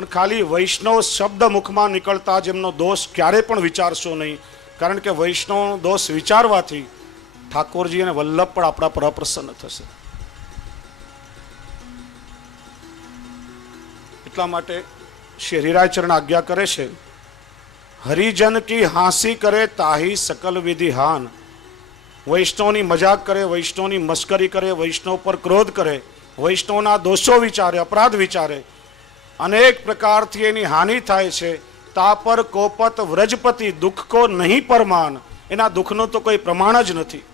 પણ ખાલી વૈષ્ણવ શબ્દ મુખમાં નીકળતા જ એમનો દોષ ક્યારે પણ વિચારશો નહીં, કારણ કે વૈષ્ણવનો દોષ વિચારવાથી ઠાકોરજી અને વલ્લભ પણ આપણા પર અપ્રસન્ન થશે. એટલા માટે શ્રી હરિરાયચરણ આજ્ઞા કરે છે, હરિજન કી હાંસી કરે તાહી સકલ વિધિ હાન. વૈષ્ણવની મજાક કરે, વૈષ્ણવની મસ્કરી કરે, વૈષ્ણવ પર ક્રોધ કરે, વૈષ્ણવના દોષો વિચારે, અપરાધ વિચારે, અનેક પ્રકારથી એની હાનિ થાય છે. તા પર કોપત વ્રજપતિ દુઃખ કો નહીં પરમાન. એના દુઃખનું તો કોઈ પ્રમાણ જ નથી.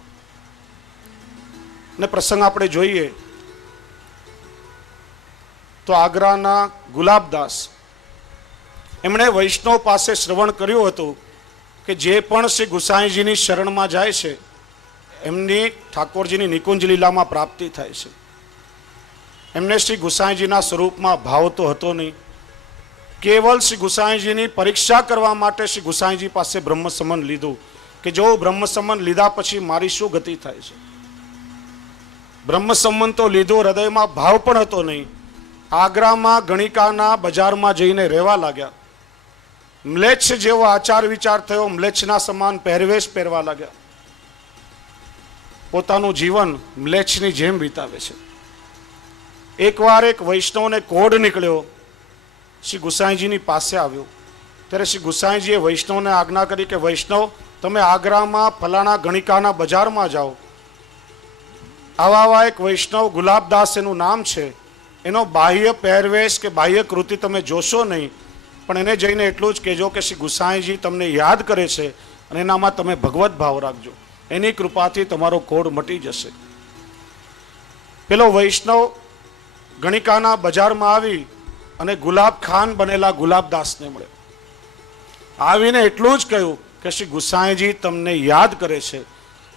ને પ્રસંગ આપણે જોઈએ તો આગ્રાના ગુલાબદાસ, એમણે વૈષ્ણવ પાસે શ્રવણ કર્યું હતું કે જે પણ શ્રી ગુસાઈજીની શરણમાં જાય છે એમની ઠાકોરજીની નિકુંજ લીલામાં પ્રાપ્તિ થાય છે. એમને શ્રી ગુસાઈજીના સ્વરૂપમાં ભાવ તો હતો નહીં. કેવલ શ્રી ગુસાઈજીની પરીક્ષા કરવા માટે શ્રી ગુસાઈજી પાસે બ્રહ્મસમન લીધું કે જો બ્રહ્મસમન લીધા પછી મારી શું ગતિ થાય છે. બ્રહ્મસમન તો લીધું, હૃદયમાં ભાવ પણ હતો નહીં. આગ્રામાં ગણિકાના બજારમાં જઈને રહેવા લાગ્યા. મ્લેચ્છ જેવો આચાર વિચાર થયો, મ્લેચ્છના સમાન પહેરવેશ પહેરવા લાગ્યા. પોતાનું જીવન મ્લેચ્છની જેમ વિતાવે છે. એકવાર એક વૈષ્ણવને કોઢ નીકળ્યો, શ્રી ગુસાઈજીની પાસે આવ્યો. ત્યારે શ્રી ગુસાઈજીએ વૈષ્ણવને આજ્ઞા કરી કે વૈષ્ણવ, તમે આગ્રામાં ફલાણા ગણિકાના બજારમાં જાઓ. આવા એક વૈષ્ણવ ગુલાબદાસ એનું નામ છે, એનો બાહ્ય પહેરવેશ કે બાહ્ય કૃતિ તમે જોશો નહીં, પણ એને જઈને એટલું જ કહેજો કે શ્રી ગુસાઈજી તમને યાદ કરે છે અને એનામાં તમે ભગવત ભાવ રાખજો. એની કૃપાથી તમારો કોઢ મટી જશે. પેલો વૈષ્ણવ ગણિકાના બજારમાં આવી અને ગુલાબ ખાન બનેલા ગુલાબદાસને મળ્યો. આવીને એટલું જ કહ્યું કે શ્રી ગુસાઈજી તમને યાદ કરે છે.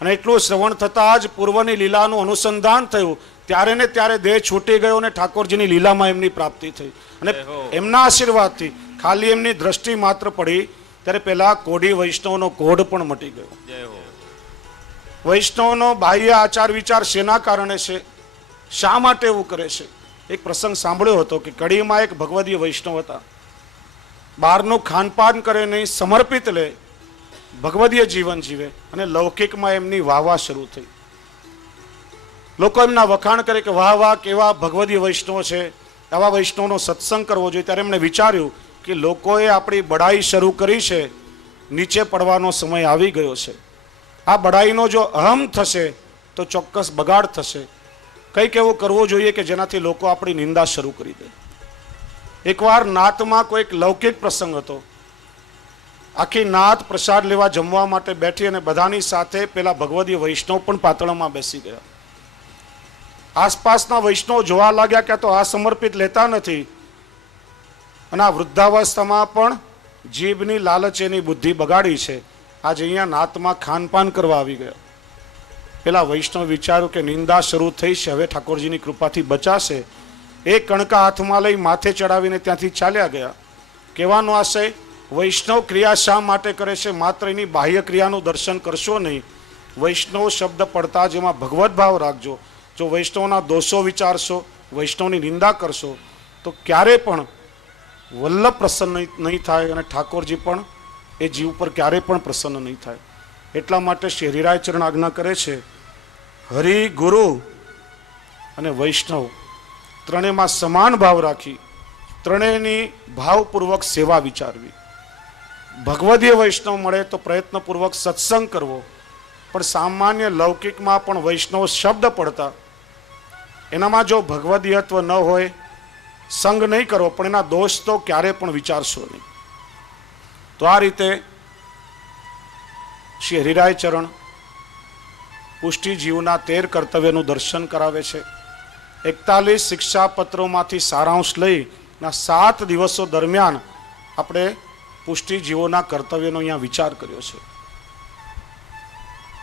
અને એટલું શ્રવણ થતાં જ પૂર્વની લીલાનું અનુસંધાન થયું. ત્યારે ને ત્યારે દેહ છૂટી ગયો અને ઠાકોરજીની લીલામાં એમની પ્રાપ્તિ થઈ. અને એમના આશીર્વાદથી ખાલી એમની દ્રષ્ટિ માત્ર પડી ત્યારે પેલા કોઢી વૈષ્ણવનો કોઢ પણ મટી ગયો. વૈષ્ણવનો બાહ્ય આચાર વિચાર શેના કારણે છે, શા માટે એવું કરે છે? એક પ્રસંગ સાંભળ્યો હતો કે કડીમાં એક ભગવદીય વૈષ્ણવ હતા. બહારનું ખાનપાન કરે નહીં, સમર્પિત લે, ભગવદીય જીવન જીવે, અને લૌકિકમાં એમની વાહવા શરૂ થઈ. લોકો એમના વખાણ કરે કે વાહ વાહ, કેવા ભગવદીય વૈષ્ણવ છે, આવા વૈષ્ણવનો સત્સંગ કરવો જોઈએ. ત્યારે એમણે વિચાર્યું કે લોકોએ આપણી બડાઈ શરૂ કરી છે, નીચે પડવાનો સમય આવી ગયો છે. આ બડાઈનો જો અહમ થશે તો ચોક્કસ બગાડ થશે. કંઈક એવું કરવું જોઈએ કે જેનાથી લોકો આપણી નિંદા શરૂ કરી દે. એકવાર નાતમાં કોઈક લૌકિક પ્રસંગ હતો. આખી નાત પ્રસાદ લેવા જમવા માટે બેઠી અને બધાની સાથે પેલા ભગવદીય વૈષ્ણવ પણ પાતળમાં બેસી ગયા. આસપાસના વૈષ્ણવ જોવા લાગ્યા કે તો આ સમર્પિત લેતા નથી, અને આ વૃદ્ધાવસ્થામાં પણ જીભની લાલચેની બુદ્ધિ બગાડી છે. આજે અહીંયા નાતમાં ખાનપાન કરવા આવી ગયા. પેલા વૈષ્ણવ વિચાર્યું કે નિંદા શરૂ થઈ છે, હવે ઠાકોરજીની કૃપાથી બચાશે. એક કણકા હાથમાં લઈ માથે ચડાવીને ત્યાંથી ચાલ્યા ગયા. કહેવાનો આશય, વૈષ્ણવ ક્રિયા શા માટે કરે છે, માત્ર એની બાહ્ય ક્રિયાનું દર્શન કરશો નહીં. વૈષ્ણવ શબ્દ પડતા જ એમાં ભગવત ભાવ રાખજો. જો વૈષ્ણવના દોષો વિચારશો, વૈષ્ણવની નિંદા કરશો, તો ક્યારે પણ વલ્લભ પ્રસન્ન નહીં થાય અને ઠાકોરજી પણ એ જીવ પર ક્યારે પણ પ્રસન્ન નહીં થાય. એટલા માટે શ્રી હરિરાયચરણ આજ્ઞા કરે છે, હરિ, ગુરુ અને વૈષ્ણવ ત્રણેયમાં સમાન ભાવ રાખી ત્રણેયની ભાવપૂર્વક સેવા વિચારવી. ભગવદીય વૈષ્ણવ મળે તો પ્રયત્નપૂર્વક સત્સંગ કરવો, પણ સામાન્ય લૌકિકમાં પણ વૈષ્ણવ શબ્દ પડતા એનામાં જો ભગવદીયત્વ ન હોય, સંગ નહીં કરવો, પણ એના દોષ તો ક્યારે પણ વિચારશો નહીં. તો આ રીતે શ્રી હરિરાયચરણ પુષ્ટિજીવના 13 કર્તવ્યનું દર્શન કરાવે છે. 41 શિક્ષાપત્રોમાંથી સારાંશ લઈ 7 દિવસો દરમિયાન આપણે પુષ્ટિજીવોના કર્તવ્યનો અહીંયા વિચાર કર્યો છે.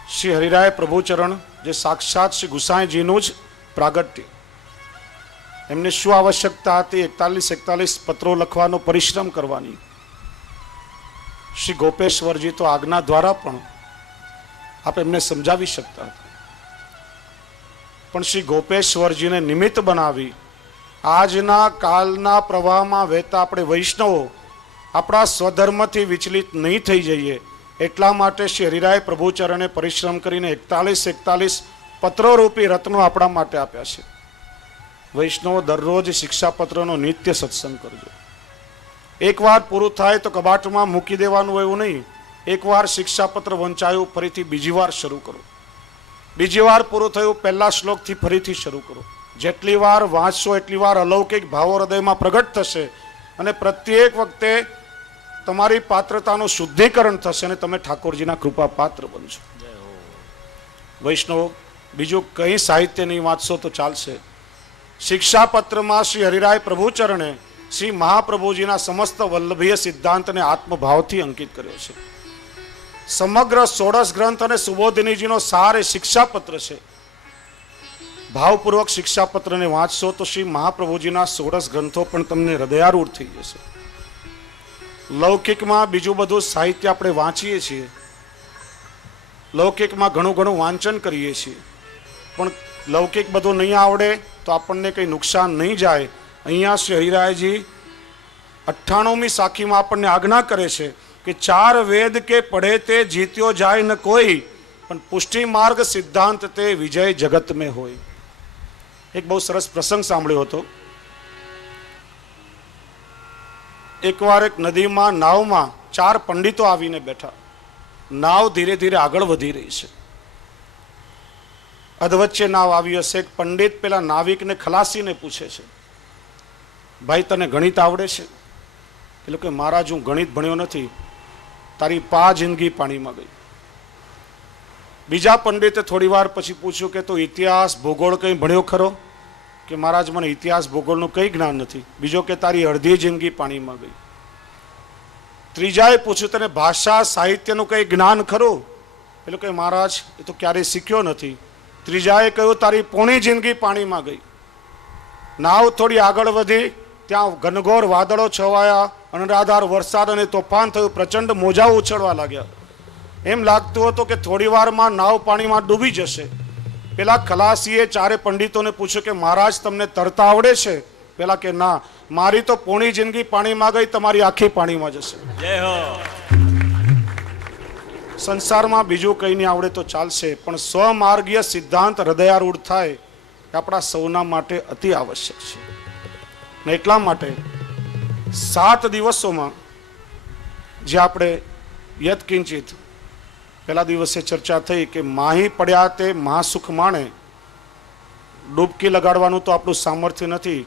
શ્રી હરિરાય પ્રભુચરણ જે સાક્ષાત શ્રી ગુસાઈજીનું જ પ્રાગટ્ય, એમને શું આવશ્યકતા હતી 41 પત્રો લખવાનો, પરિશ્રમ કરવાની. શ્રી ગોપેશ્વરજી તો આજ્ઞા દ્વારા પણ આપ એમને સમજાવી શકતા હતા, પણ શ્રી ગોપેશ્વરજીને નિમિત્ત બનાવી આજના કાલના પ્રવાહમાં વહેતા આપણે વૈષ્ણવો આપણા સ્વધર્મથી વિચલિત નહીં થઈ જઈએ એટલા માટે શ્રી હરિરાય પ્રભુચરણે પરિશ્રમ કરીને 41 પત્રોરૂપી રત્નો આપણા માટે આપ્યા છે. વૈષ્ણવો દરરોજ શિક્ષાપત્રનો નિત્ય સત્સંગ કરજો. એકવાર પૂરું થાય તો કબાટમાં મૂકી દેવાનું એવું નહીં. એકવાર શિક્ષાપત્ર વંચાયું ફરીથી બીજી વાર શરૂ કરો. બીજી વાર પૂરું થયું પહેલા શ્લોકથી ફરીથી શરૂ કરો. જેટલી વાર વાંચશો એટલી વાર અલૌકિક ભાવો હૃદયમાં પ્રગટ થશે અને પ્રત્યેક વખતે તમારી પાત્રતાનું શુદ્ધિકરણ થશે અને તમે ઠાકોરજીના કૃપા પાત્ર બનશો. વૈષ્ણવ બીજું કંઈ સાહિત્ય નહીં વાંચશો તો ચાલશે. શિક્ષાપત્રમાં શ્રી હરિરાય પ્રભુચરણે શ્રી મહાપ્રભુજીના સમસ્ત વલ્લભીય સિદ્ધાંતને આત્મભાવથી અંકિત કર્યો છે. સમગ્ર 16 ગ્રંથ અને સુબોધિનીજીનો સાર એ શિક્ષાપત્ર છે. ભાવપૂર્વક શિક્ષાપત્રને વાંચશો તો શ્રી મહાપ્રભુજીના 16 ગ્રંથો પણ તમને હૃદયારૂઢ થઈ જશે. લૌકિકમાં બીજું બધું સાહિત્ય આપણે વાંચીએ છીએ, લૌકિકમાં ઘણું વાંચન કરીએ છીએ, પણ લૌકિક બધું નહીં આવડે તો આપણને કંઈ નુકસાન નહીં જાય. અહીંયા શ્રી હરિરાયજી 98મી સાખીમાં આપણને આજ્ઞા કરે છે કે 4 વેદ કે પઢે તે જીત્યો જાય ન કોઈ, પણ પુષ્ટિ માર્ગ સિદ્ધાંત તે વિજય જગત में હોય. એક બહુ સરસ પ્રસંગ સાંભળ્યો હતો. એકવાર એક નદીમાં નાવમાં 4 પંડિતો આવીને બેઠા. નાવ ધીરે ધીરે આગળ વધી રહી છે. અધવચ્ચે નાવ આવી હશે. એક પંડિત પેલા નાવિકને ખલાસીને પૂછે છે, ભાઈ તને ગણિત આવડે છે? એટલે કે મહારાજ હું ગણિત ભણ્યો નથી, તારી જિંદગી પાણીમાં ગઈ. બીજા પંડિતે થોડી વાર પછી પૂછ્યું કે તું ઇતિહાસ ભૂગોળ કંઈ ભણ્યો ખરો? કે મહારાજ મને ઇતિહાસ ભૂગોળનું કંઈ જ્ઞાન નથી. બીજો કે તારી અડધી જિંદગી પાણીમાં ગઈ. ત્રીજાએ પૂછ્યું તને ભાષા સાહિત્યનું કંઈ જ્ઞાન ખરું? એટલે કે મહારાજ એ તો ક્યારેય શીખ્યો નથી. ત્રીજાએ કહ્યું તારી પોણી જિંદગી પાણીમાં ગઈ. નાવ થોડી આગળ વધી, ત્યાં ઘનઘોર વાદળો છવાયા, અનરાધાર વરસાદ અને તોફાન થયું, પ્રચંડ મોજા ઉછળવા લાગ્યા. એમ લાગતું હતું કે થોડી વારમાં નાવ પાણીમાં ડૂબી જશે. પેલા ખલાસીએ 4 પંડિતોને પૂછ્યું કે મહારાજ તમને તરતા આવડે છે? પેલા કે ના, મારી તો પોણી જિંદગી પાણીમાં ગઈ, તમારી આખી પાણીમાં જશે. જય હો. સંસારમાં બીજું કંઈ નહીં આવડે તો ચાલશે, પણ સ્વમાર્ગીય સિદ્ધાંત હૃદયારૂઢ થાય એ આપણા સૌના માટે અતિ આવશ્યક છે. ને એટલા માટે 7 દિવસોમાં જે આપણે યત્કિંચિત પહેલા દિવસે ચર્ચા થઈ કે માહી પડ્યા તે મહાસુખ માણે. ડૂબકી લગાડવાનું તો આપણું સામર્થ્ય નથી,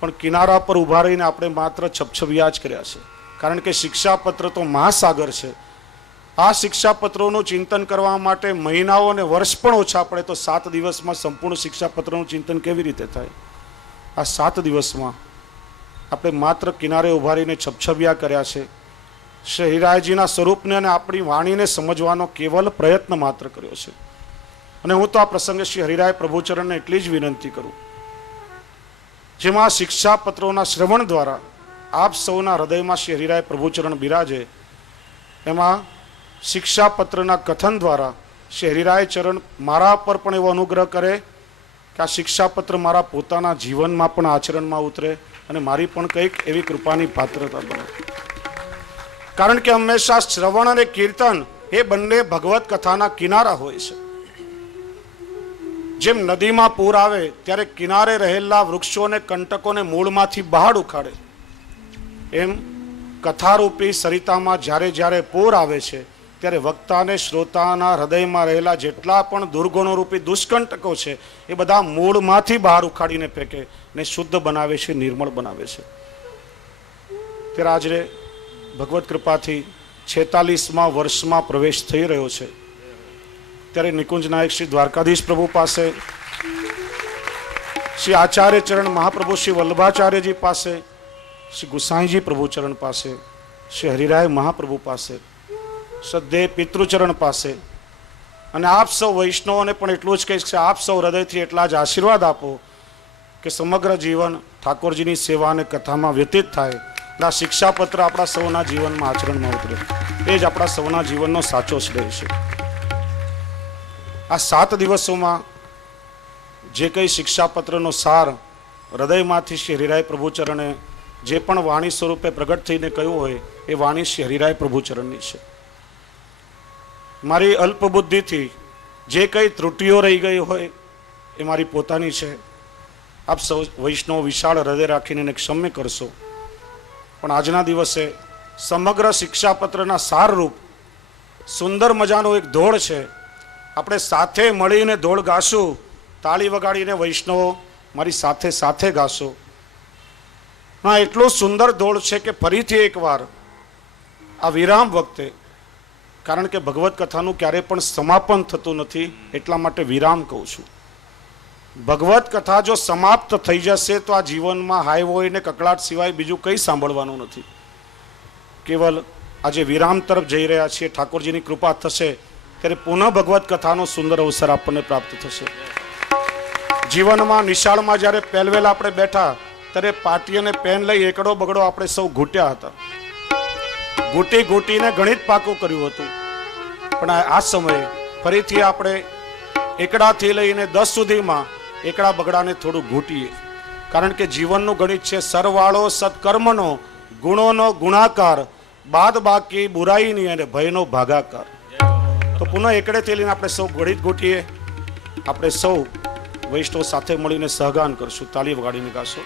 પણ કિનારા પર ઊભા રહીને આપણે માત્ર છપછપિયા જ કર્યા છે. કારણ કે શિક્ષાપત્ર તો મહાસાગર છે. આ શિક્ષાપત્રોનું ચિંતન કરવા માટે મહિનાઓ અને વર્ષ પણ ઓછા પડે, તો 7 દિવસમાં સંપૂર્ણ શિક્ષાપત્રનું ચિંતન કેવી રીતે થાય? આ 7 દિવસમાં આપણે માત્ર કિનારે ઊભા રહીને છપછપિયા કર્યા છે. શ્રી હરિરાયજીના સ્વરૂપને અને આપણી વાણીને સમજવાનો કેવલ પ્રયત્ન માત્ર કર્યો છે. અને હું તો આ પ્રસંગે શ્રી હરિરાય પ્રભુચરણને એટલી જ વિનંતી કરું, જેમાં શિક્ષાપત્રોના શ્રવણ દ્વારા આપ સૌના હૃદયમાં શ્રી હરિરાય પ્રભુચરણ બિરાજે, એમાં શિક્ષાપત્રના કથન દ્વારા શ્રી હરિરાય ચરણ મારા પર પણ એવો અનુગ્રહ કરે કે આ શિક્ષાપત્ર મારા પોતાના જીવનમાં પણ આચરણમાં ઉતરે અને મારી પણ કંઈક એવી કૃપાની પાત્રતા બને. કારણ કે હંમેશા શ્રવણ અને કીર્તન એ બંને ભગવત કથાના કિનારા હોય છે. જેમ નદીમાં પૂર આવે ત્યારે કિનારે રહેલા વૃક્ષોને કંટકોને મૂળમાંથી બહાર ઉખાડે, એમ કથારૂપી સરિતામાં જ્યારે જ્યારે પૂર આવે છે ત્યારે વક્તાને શ્રોતાના હૃદયમાં રહેલા જેટલા પણ દુર્ગુણો રૂપી દુષ્કંટકો છે એ બધા મૂળમાંથી બહાર ઉખાડીને ફેંકે ને શુદ્ધ બનાવે છે, નિર્મળ બનાવે છે. ત્યારે આજે ભગવત કૃપાથી 46મા વર્ષમાં પ્રવેશ થઈ રહ્યો છે. ત્યારે નિકુંજ નાયક શ્રી દ્વારકાધીશ પ્રભુ પાસે, શ્રી આચાર્ય ચરણ મહાપ્રભુ શ્રી વલ્લભાચાર્યજી પાસે, શ્રી ગુસાઈજી પ્રભુચરણ પાસે, શ્રી હરિરાય મહાપ્રભુ પાસે, શ્રદ્ધેય પિતૃચરણ પાસે અને આપ સૌ વૈષ્ણવોને પણ એટલું જ કહીશ કે આપ સૌ હૃદયથી એટલા જ આશીર્વાદ આપો કે સમગ્ર જીવન ઠાકોરજીની સેવા અને કથામાં વ્યતીત થાય. આ શિક્ષાપત્ર આપણા સૌના જીવનમાં આચરણમાં ઉતરે, એ જ આપણા સૌના જીવનનો સાચો શ્રેય છે. આ 7 દિવસોમાં જે કંઈ શિક્ષાપત્રનો સાર હૃદયમાંથી શ્રી હરિરાય પ્રભુચરણે જે પણ વાણી સ્વરૂપે પ્રગટ થઈને કહ્યું હોય એ વાણી શ્રી હરિરાય પ્રભુચરણની છે. મારી અલ્પ બુદ્ધિથી જે કંઈ ત્રુટિઓ રહી ગઈ હોય એ મારી પોતાની છે. આપ સૌ વૈષ્ણવ વિશાળ હૃદય રાખીને એને ક્ષમ્ય કરશો. પણ આજના દિવસે સમગ્ર શિક્ષાપત્રના સારરૂપ સુંદર મજાનો એક ધોળ છે. આપણે સાથે મળીને ધોળ ગાશું, તાળી વગાડીને વૈષ્ણવો મારી સાથે સાથે ગાશો. હા, એટલો સુંદર ધોળ છે કે ફરીથી એકવાર આ વિરામ વખતે, કારણ કે ભગવત કથાનું ક્યારે પણ સમાપન થતું નથી એટલા માટે વિરામ કહું છું. ભગવત કથા જો સમાપ્ત થઈ જશે તો આ જીવનમાં હાય હોય ને કકળાટ સિવાય બીજું કંઈ સાંભળવાનું નથી. કેવલ આજે વિરામ તરફ જઈ રહ્યા છીએ. ઠાકોરજીની કૃપા થશે ત્યારે પુનઃ ભગવત કથાનો સુંદર અવસર આપણને પ્રાપ્ત થશે. જીવનમાં નિશાળમાં જ્યારે પહેલવેલ આપણે બેઠા ત્યારે પાટી અને પેન લઈ એકડો બગડો આપણે સૌ ઘૂંટ્યા હતા. ઘૂંટી ઘૂંટીને ગણિત પાકું કર્યું હતું. પણ આ સમયે ફરીથી આપણે એકડાથી લઈને 10 સુધીમાં એકડા બગડાને થોડું ઘૂંટીએ. કારણ કે જીવનનું ગણિત છે સરવાળો સત્કર્મનો, ગુણોનો ગુણાકાર, બાદ બાકી બુરાઈની અને ભયનો ભાગાકાર. તો પુનઃ એકડેથી લઈને આપણે સૌ ગણિત ઘૂંટીએ. આપણે સૌ વૈષ્ણવ સાથે મળીને સહગાન કરશું, તાળી વગાડીને ગાશો.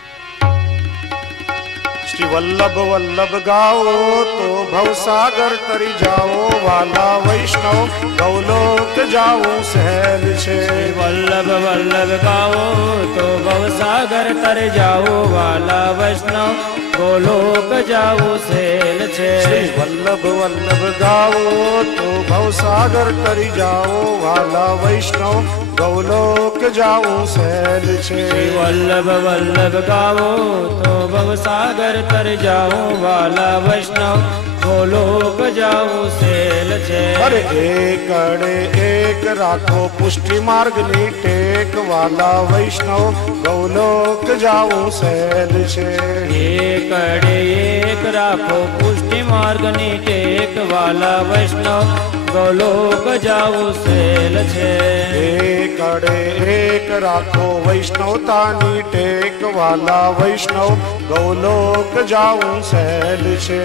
શ્રી વલ્લભ વલ્લભ ગાઓ તો ભવસાગર તરી જાઓ, વાલા વૈષ્ણવ ગૌલોક જાઓ સહેલ છે. વલ્લભ વલ્લભ ગાઓ તો ભવસાગર તરી જાઓ, વાલા વૈષ્ણવ ગોલોક જાઓ સહેલ છે. શ્રી વલ્લભ વલ્લભ ગાઓ તો ભવસાગર તરી જાઓ, વાલા વૈષ્ણવ ગૌલોક જાઓ સહેલ છે. વલ્લભ વલ્લભ ગાઓ તો ભવસાગર તર જાઓ, વાલા વૈષ્ણવ ગોલોક જાઓ સહેલ છે. અરે એકડે એક રાખો પુષ્ટિ માર્ગની ટેક, વાલા વૈષ્ણવ ગૌલોક જાઓ સહેલ છે. એકડે એક રાખો પુષ્ટિ માર્ગની ટેક, વાલા વૈષ્ણવ ગોલોક જાઓ સહેલ છે. એકડે એક રાખો વૈષ્ણવતાની ટેક, વાલા વૈષ્ણવ ગૌલોક જાઓ સહેલ છે.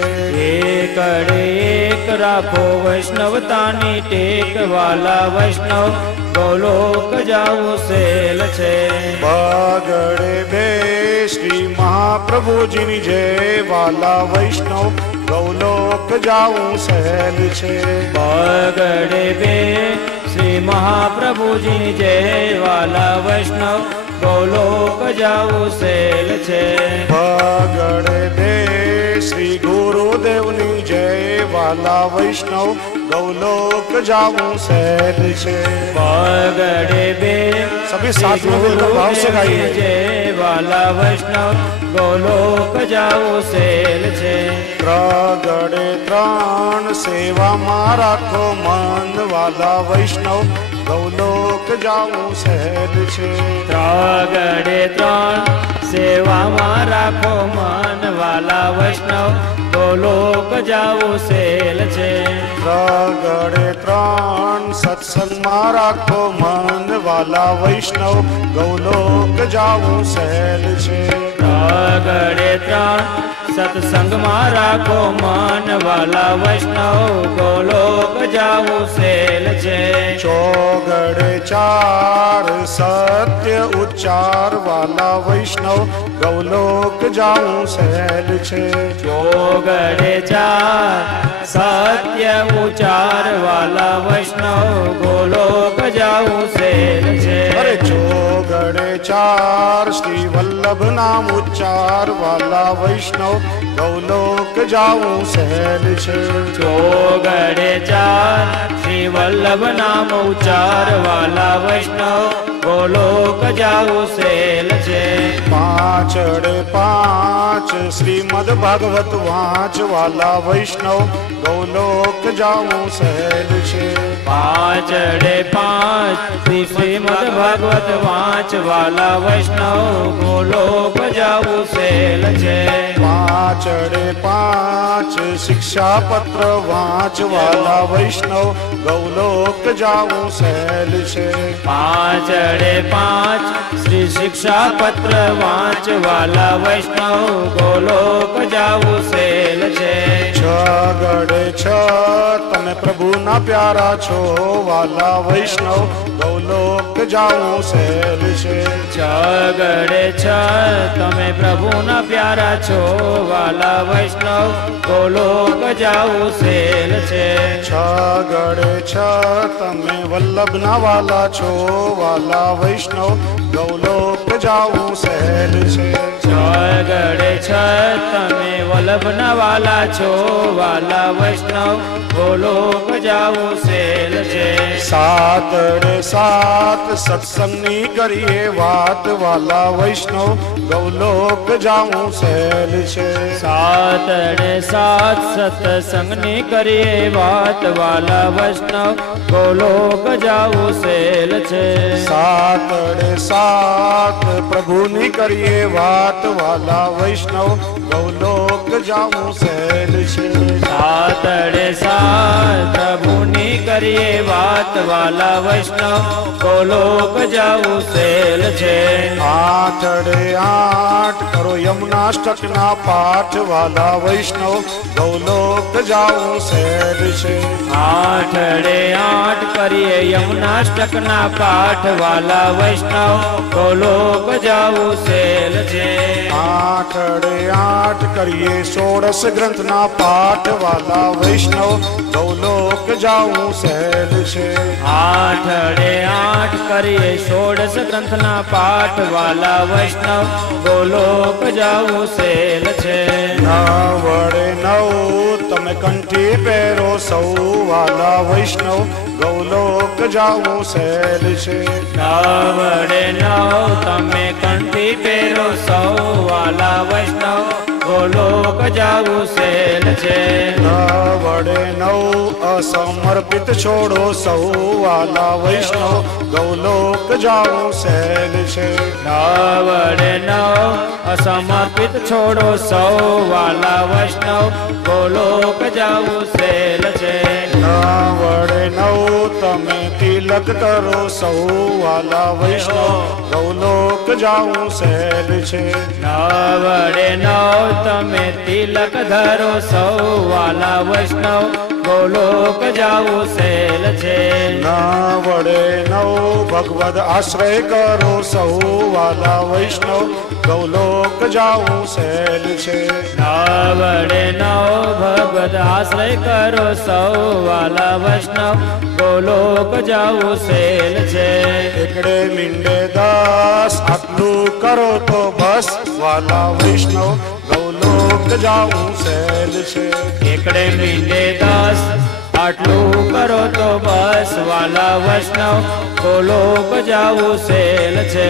એકડે એક રાખો વૈષ્ણવતાની ટેક, વાલા વૈષ્ણવ ગોલોક જાઓ સહેલ છે. બગડે બે શ્રી મહાપ્રભુજીની જય, વાલા વૈષ્ણવ ગૌલોક જાઓ સહેલ છે. બગડે બે શ્રી મહાપ્રભુજી જય, વાલા વૈષ્ણવ ગોલોક જાઓ સહેલ છે. બગડે બે શ્રી ગુરુદેવની જય, વાલા વૈષ્ણવ ગૌલોક જાઓ સહેલ છે. બગડે બે सभी साथ में मिलकर भाव से गाइए. जय वाला वैष्णव ગોલોક જાઓ સહેલ છે. પ્રગડે ત્રણ સેવામાં રાખો મન, વાલા વૈષ્ણવ ગૌલોક જાઓ સહેલ છે. ત્રગડે ત્રણ સેવામાં રાખો મન, વાલા વૈષ્ણવ ગોલોક જાઓ સહેલ છે. પ્રગડે ત્રણ સત્સંગમાં રાખો મન, વાલા વૈષ્ણવ ગૌલોક જાઓ સહેલ છે. પ્રગડે ત્રણ સત્સંગમાં રાખો મન, વાલા વૈષ્ણવ ગોલોક જાઓ સહેલ છે. ચોગડે ચાર સત્ય ઉચ્ચાર, વાલા વૈષ્ણવ ગૌલોક જાઓ સહેલ છે. ચોગડે ચાર સત્ય ઉચાર, વાલા વૈષ્ણવ ગોલોક જાઓ સહેલ છે. અરે ચોગડે ચાર શ્રી વલ્લભ નામ ઉચ્ચાર, વાલા વૈષ્ણવ ગૌલોક જાઓ સહેલ છે. ચોગડે ચાર શ્રી વલ્લભ નામ ઉચાર, વાલા વૈષ્ણવ ગોલોક જાઓ સહેલ છે. પાંચડે પાંચ શ્રીમદ ભાગવત વાંચ, વાલા વૈષ્ણવ ગૌલોક જાઓ સહેલ છે. પાંચડે પાંચ શ્રીમદ ભાગવત વાંચ, વાલા વૈષ્ણવ ગોલોક જાઓ સહેલ છે. પાંચડે પાંચ પાંચ શિક્ષાપત્ર વાંચ વાલા વૈષ્ણવ ગૌલોક જાવું સહેલ છે. પાંચડે પાંચ શ્રી શિક્ષાપત્ર વાંચ વાલા વૈષ્ણવ ગોલોક જાવું સહેલ છે. છ ગડે છ તમે પ્રભુના પ્યારા છો વાલા વૈષ્ણવ ગૌલોક જાવું સહેલ છે. છગડે છ તમે પ્રભુના પ્યારા છો વાલા વૈષ્ણવ ગોલોક જાવું સહેલ છે. છ ગડે છ તમે વલ્લભના વાલા છો વાલા વૈષ્ણવ ગૌલોક જાવું સહેલ છે. છગડે છ તમે વલ્લભના વાલા છો વાલા વૈષ્ણવ ગોલોક જાવું સહેલ છે. સાતડે સાત સત્સંગની કરીએ વાત વાલા વૈષ્ણવ ગૌલોક જાવું સહેલ છે. સાતડે સાત સત્સંગની કરીએ વાત વાલા વૈષ્ણવ ગોલોક જાવું સહેલ છે. સાતડે સાત પ્રભુની કરીએ વાત વાલા વૈષ્ણવ ગૌલોક જાવું સહેલ છે. સાતડે સાત પ્રભુની કરીએ વાત વાલા વૈષ્ણવ ગોલોક જાવું સહેલ છે. આઠડે આઠ કરો યમુનાષ્ટકના પાઠ વાલા વૈષ્ણવ ગૌલોક જાવું સહેલ છે. આઠડે આઠ કરીએ યમુનાષ્ટકના પાઠ વાલા વૈષ્ણવ ગોલોક જાવું સહેલ છે. આઠડે આઠ કરીએ ષોડશ ગ્રંથના પાઠ વાલા વૈષ્ણવ ગૌલોક જાવું સહેલ છે. આઠડે આઠ કરીએ ષોડશ ગ્રંથના પાઠ વાલા વૈષ્ણવ ગોલોક જાવું સહેલ છે. નવડે નવ તમે કંઠી પહેરો સૌ વાલા વૈષ્ણવ ગૌલોક જાવું સહેલ છે. નવડે નવ તમે કંઠી પહેરો સૌ વાલા વૈષ્ણવ ગોલોક જાવું સહેલ છે. નવડે નવ અસમર્પિત છોડો સૌ વાલા વૈષ્ણવ ગૌલોક જાવું સહેલ છે. નવડે નવ અસમર્પિત છોડો સૌ વાલા વૈષ્ણવ ગોલોક જાવું સહેલ છે. નવડે નવ તમે તિલક કરો સૌ વાલા વૈષ્ણવ ગૌલોક જાવું સહેલ છે. નવડે નવ તમે તિલક ધરો સૌ વાલા વૈષ્ણવ ગોલોક જાવું સહેલ છે. નવડે નવ ભગવદ આશ્રય કરો સૌ વાલા વૈષ્ણવ ગૌલોક જાવું સહેલ છે. નવડે નવ ભગવદ આશ્રય કરો સૌ વાલા વૈષ્ણવ ગોલોક જાવું સહેલ છે. એકડે મીંડે દાસ આટલું કરો તો બસ વાલા વૈષ્ણવ ગૌલોક જાવું સહેલ છે. એકડે મીંડે દસ આટલું કરો તો બસ વાલા વૈષ્ણવ ગોલોક જાવું સહેલ છે.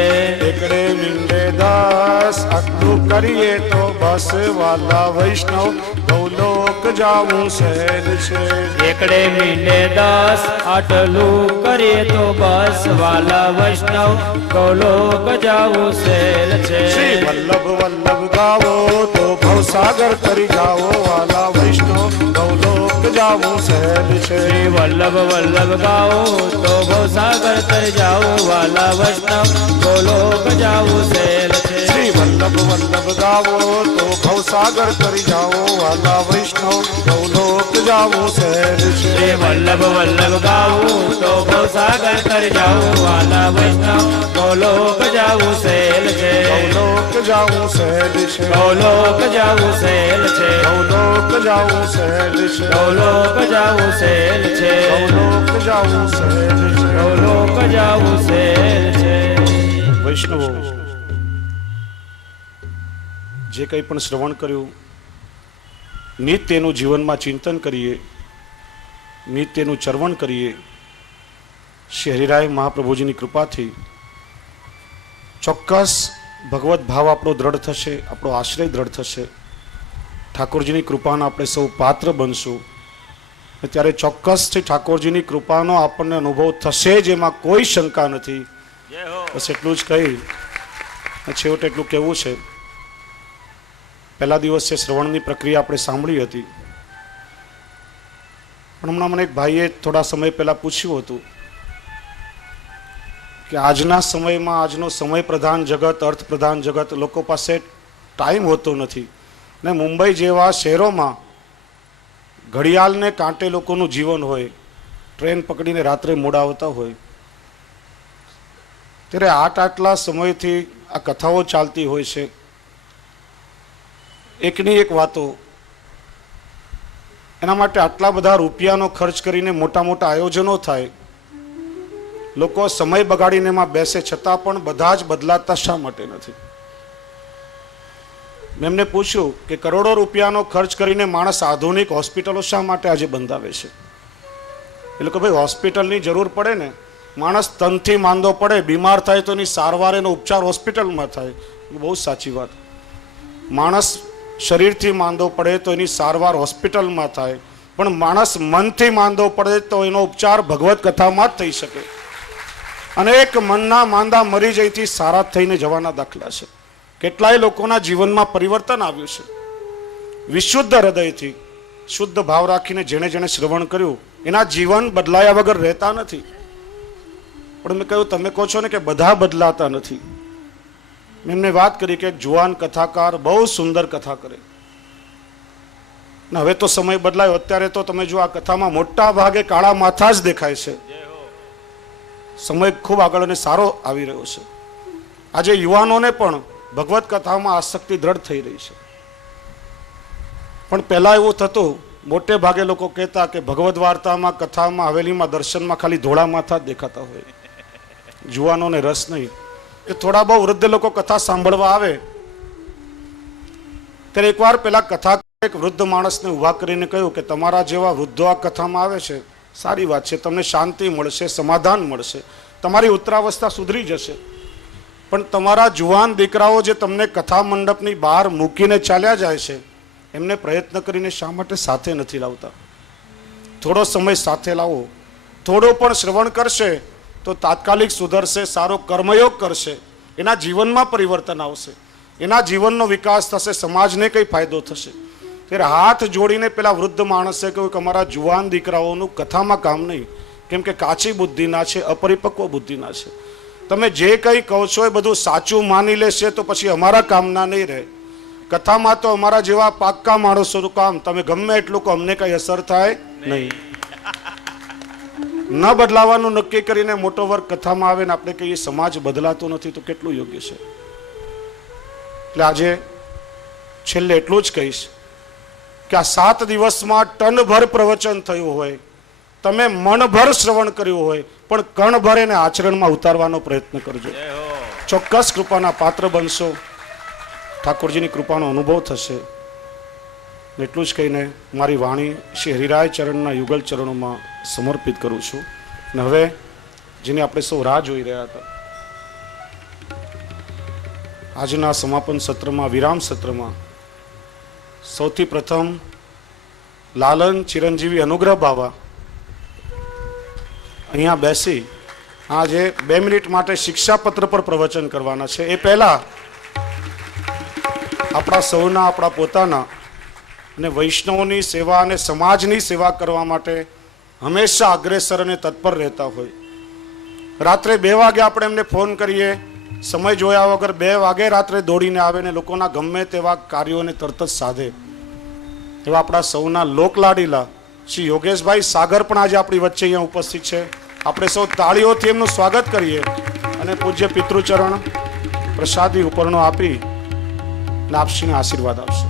એકડે મીંડે દાસ આટલું કરીએ તો બસ વાલા વૈષ્ણવ ગૌલોક જાવું સહેલ છે. એકડે મીંડે દસ આટલું કરીએ તો બસ વાલા વૈષ્ણવ ગોલોક જાવું સહેલ છે. શ્રી વલ્લભ વલ્લભ ગાવો તો ભવસાગર કરી જાઓ વાલા વૈષ્ણવ ગૌલોક જાવું સહેલ છે. શ્રી વલ્લભ વલ્લભ ગાઓ તો ભવસાગર તર જાઓ વાલા વૈષ્ણવ ગોલોક જાવું સહેલ છે. શ્રી વલ્લભ વલ્લભ ગાવો તો ભવસાગર કરી જાઓ વાલા વૈષ્ણવ ગૌલોક જાવું સહેલ છે. શ્રી વલ્લભ વલ્લભ ગાવું તો ભવસાગર તર જાઓ વાલા વૈષ્ણવ ગોલોક જાવું સહેલ છે. ગૌલોક જાવું સહેલ છે. ગોલોક જાવું સહેલ છે. ગૌલોક જાવું સહેલ છે. ગોલોક જાવું સહેલ છે. ગૌલોક જાવું સહેલ છે. ગોલોક જાવું સહેલ છે. વૈષ્ણવો જે કંઈ પણ શ્રવણ કર્યું નિત્યનું જીવનમાં ચિંતન કરીએ, નિત્યનું ચરવણ કરીએ. શ્રી હરિરાય મહાપ્રભુજીની કૃપાથી ચોક્કસ ભગવત ભાવ આપણો દ્રઢ થશે, આપણો આશ્રય દ્રઢ થશે. ઠાકોરજીની કૃપાના આપણે સૌ પાત્ર બનશું. ત્યારે ચોક્કસથી ઠાકોરજીની કૃપાનો આપણને અનુભવ થશે જ, એમાં કોઈ શંકા નથી. બસ એટલું જ કહી છેવટે એટલું કહેવું છે પહેલા દિવસે શ્રવણની પ્રક્રિયા આપણે સાંભળી હતી, પણ હમણાં મને એક ભાઈએ થોડા સમય પહેલા પૂછ્યું હતું કે આજના સમયમાં, આજનો સમય પ્રધાન જગત, અર્થ પ્રધાન જગત, લોકો પાસે ટાઈમ હોતો નથી ને મુંબઈ જેવા શહેરોમાં ઘડિયાળને કાંટે લોકોનું જીવન હોય, ટ્રેન પકડીને રાત્રે મોડા આવતા હોય, ત્યારે આટલા સમયથી આ કથાઓ ચાલતી હોય છે. એકની એક વાતો, એના માટે આટલા બધા રૂપિયાનો ખર્ચ કરીને મોટા મોટા આયોજનો થાય, લોકો સમય બગાડીને એમાં બેસે, છતાં પણ બધા જ બદલાતા શા માટે નથી? મેં એમને પૂછ્યું કે કરોડો રૂપિયાનો ખર્ચ કરીને માણસ આધુનિક હોસ્પિટલો શા માટે આજે બંધાવે છે? એટલે કે ભાઈ હોસ્પિટલની જરૂર પડે ને, માણસ તનથી માંદો પડે, બીમાર થાય તો એની સારવાર, એનો ઉપચાર હોસ્પિટલમાં થાય. બહુ સાચી વાત. માણસ શરીરથી માંદો પડે તો એની સારવાર હોસ્પિટલમાં થાય, પણ માણસ મનથી માંદો પડે તો એનો ઉપચાર ભગવત કથામાં જ થઈ શકે. અનેક મનના માંદા મરી જઈથી સારા થઈને જવાના દાખલા છે. કેટલાય લોકોના જીવનમાં પરિવર્તન આવ્યું છે. વિશુદ્ધ હૃદયથી શુદ્ધ ભાવ રાખીને જેણે જેણે શ્રવણ કર્યું એના જીવન બદલાયા વગર રહેતા નથી. પણ મેં કહ્યું, તમે કહો છો ને કે બધા બદલાતા નથી. મેં એમને વાત કરી કે એક જુવાન કથાકાર બહુ સુંદર કથા કરે, ને હવે તો સમય બદલાયો. અત્યારે તો તમે જો આ કથામાં મોટા ભાગે કાળા માથા જ દેખાય છે. સમય ખૂબ આગળ અને સારો આવી રહ્યો છે. આજે યુવાનોને પણ ભગવત કથામાં આસક્તિ દ્રઢ થઈ રહી છે. પણ પહેલા એવું થતું, મોટે ભાગે લોકો કહેતા કે ભગવદ વાર્તામાં, કથામાં, હવેલીમાં, દર્શનમાં ખાલી ધોળા માથા જ દેખાતા હોય, જુવાનોને રસ નહીં. કે થોડા બહુ વૃદ્ધ લોકો કથા સાંભળવા આવે ત્યારે એકવાર પેલા કથા એક વૃદ્ધ માણસને ઊભા કરીને કહ્યું કે તમારા જેવા વૃદ્ધો આ કથામાં આવે છે, સારી વાત છે, તમને શાંતિ મળશે, સમાધાન મળશે, તમારી ઉત્તરાવસ્થા સુધરી જશે. પણ તમારા જુવાન દીકરાઓ જે તમને કથા મંડપની બહાર મૂકીને ચાલ્યા જાય છે, એમને પ્રયત્ન કરીને શા માટે સાથે નથી લાવતા? થોડો સમય સાથે લાવો. થોડો પણ શ્રવણ કરશે તો તાત્કાલિક સુધરશે, સારો કર્મયોગ કરશે, એના જીવનમાં પરિવર્તન આવશે, એના જીવનનો વિકાસ થશે, સમાજને કંઈ ફાયદો થશે. ત્યારે હાથ જોડીને પેલા વૃદ્ધ માણસે કહ્યું કે અમારા જુવાન દીકરાઓનું કથામાં કામ નહીં, કેમ કે કાચી બુદ્ધિના છે, અપરિપક્વ બુદ્ધિના છે. તમે જે કંઈ કહો છો એ બધું સાચું માની લેશે તો પછી અમારા કામના નહીં રહે. કથામાં તો અમારા જેવા પાક્કા માણસોનું કામ, તમે ગમે એટલું કહો, અમને કઈ અસર થાય નહીં. ન બદલાવાનું નક્કી કરીને મોટો વર્ગ કથામાં આવે ને આપણે કહીએ સમાજ બદલાતો નથી, તો કેટલું યોગ્ય છે? એટલે આજે છેલ્લે એટલું જ કહીશ કે આ 7 દિવસમાં ટનભર પ્રવચન થયું હોય, તમે મનભર શ્રવણ કર્યું હોય, પણ કણભર એને આચરણમાં ઉતારવાનો પ્રયત્ન કરજો. ચોક્કસ કૃપાના પાત્ર બનશો, ઠાકોરજીની કૃપાનો અનુભવ થશે. એટલું જ કહીને મારી વાણી શ્રી હરિરાય ચરણના યુગલ ચરણોમાં સમર્પિત કરું છું. અને હવે જેની આપણે સૌ રાહ જોઈ રહ્યા હતા, આજના સમાપન સત્રમાં, વિરામ સત્રમાં સૌથી પ્રથમ લાલન ચિરંજીવી અનુગ્રહ બાવા અહીંયા બેસી આજે 2 મિનિટ માટે શિક્ષાપત્ર પર પ્રવચન કરવાના છે. એ પહેલા આપણા સૌના, આપણા પોતાના અને વૈષ્ણવોની સેવા અને સમાજની સેવા કરવા માટે હંમેશા અગ્રેસર અને તત્પર રહેતા હોય. રાત્રે 2 વાગે આપણે એમને ફોન કરીએ, સમય જોયા વગર 2 વાગે રાત્રે દોડીને આવે ને લોકોના ગમે તેવા કાર્યોને તરત જ સાધે એવા આપણા સૌના લોકલાડીલા શ્રી યોગેશભાઈ સાગર પણ આજે આપણી વચ્ચે અહીંયા ઉપસ્થિત છે. આપણે સૌ તાળીઓથી એમનું સ્વાગત કરીએ અને પૂજ્ય પિતૃચરણ પ્રસાદી ઉપરનો આપી આપશીને આશીર્વાદ આપશે.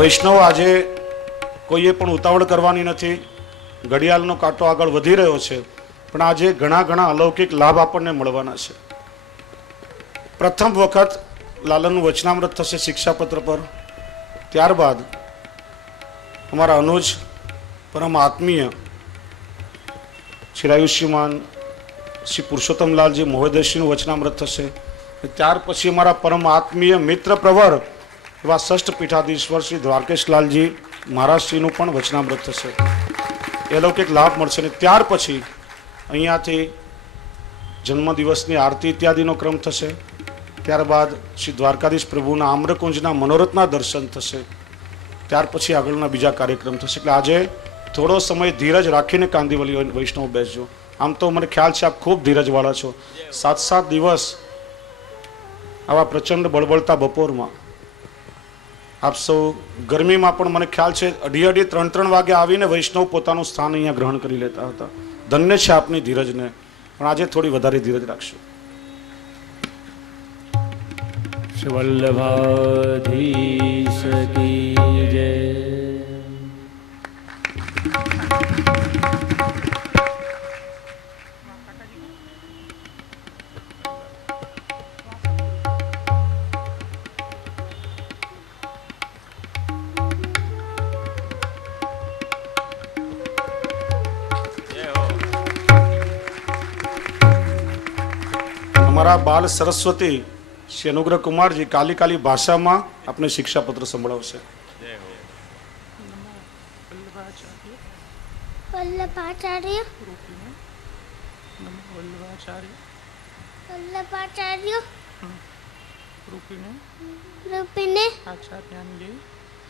વૈષ્ણવ આજે કોઈએ પણ ઉતાવળ કરવાની નથી. ઘડિયાળનો કાંટો આગળ વધી રહ્યો છે, પણ આજે ઘણા અલૌકિક લાભ આપણને મળવાના છે. પ્રથમ વખત લાલનનું વચનામૃત થશે શિક્ષાપત્ર પર. ત્યારબાદ અમારા અનુજ પરમ આત્મીય ચિરાયુષ્યમાન શ્રી પુરુષોત્તમલાલજી મહોદયશ્રીનું વચનામૃત થશે. ત્યાર પછી અમારા પરમ આત્મીય મિત્ર પ્રવર એવા ષષ્ઠ પીઠાધીશ્વર શ્રી દ્વારકેશલાલજી મહારાજશ્રીનું પણ વચનામૃત થશે. એ લૌકિક લાભ મળશે. અને ત્યાર પછી અહીંયાથી જન્મદિવસની આરતી ઇત્યાદિનો ક્રમ થશે. ત્યારબાદ શ્રી દ્વારકાધીશ પ્રભુના આમ્રકુંજના મનોરથના દર્શન થશે. ત્યાર પછી આગળના બીજા કાર્યક્રમ થશે. એટલે આજે થોડો સમય ધીરજ રાખીને કાંદીવલી વૈષ્ણવ બેસજો. આમ તો મને ખ્યાલ છે આપ ખૂબ ધીરજવાળા છો. 7 દિવસ આવા પ્રચંડ બળબળતા બપોરમાં આપ સૌ ગરમીમાં પણ મને ખ્યાલ છે 2:30, 3 વાગે આવીને વૈષ્ણવ પોતાનું સ્થાન અહીંયા ગ્રહણ કરી લેતા હતા. ધન્ય છે આપની ધીરજને. પણ આજે થોડી વધારે ધીરજ રાખશો. શ્રી વલ્લભાધીશ કી જય. અમારા બાલ સરસ્વતી શ્રી અનુગ્રહ કુમારજી કાલી ભાષામાં આપણે શિક્ષાપત્ર સંભળાવશે. વલ્લભાચાર્ય રૂપિણે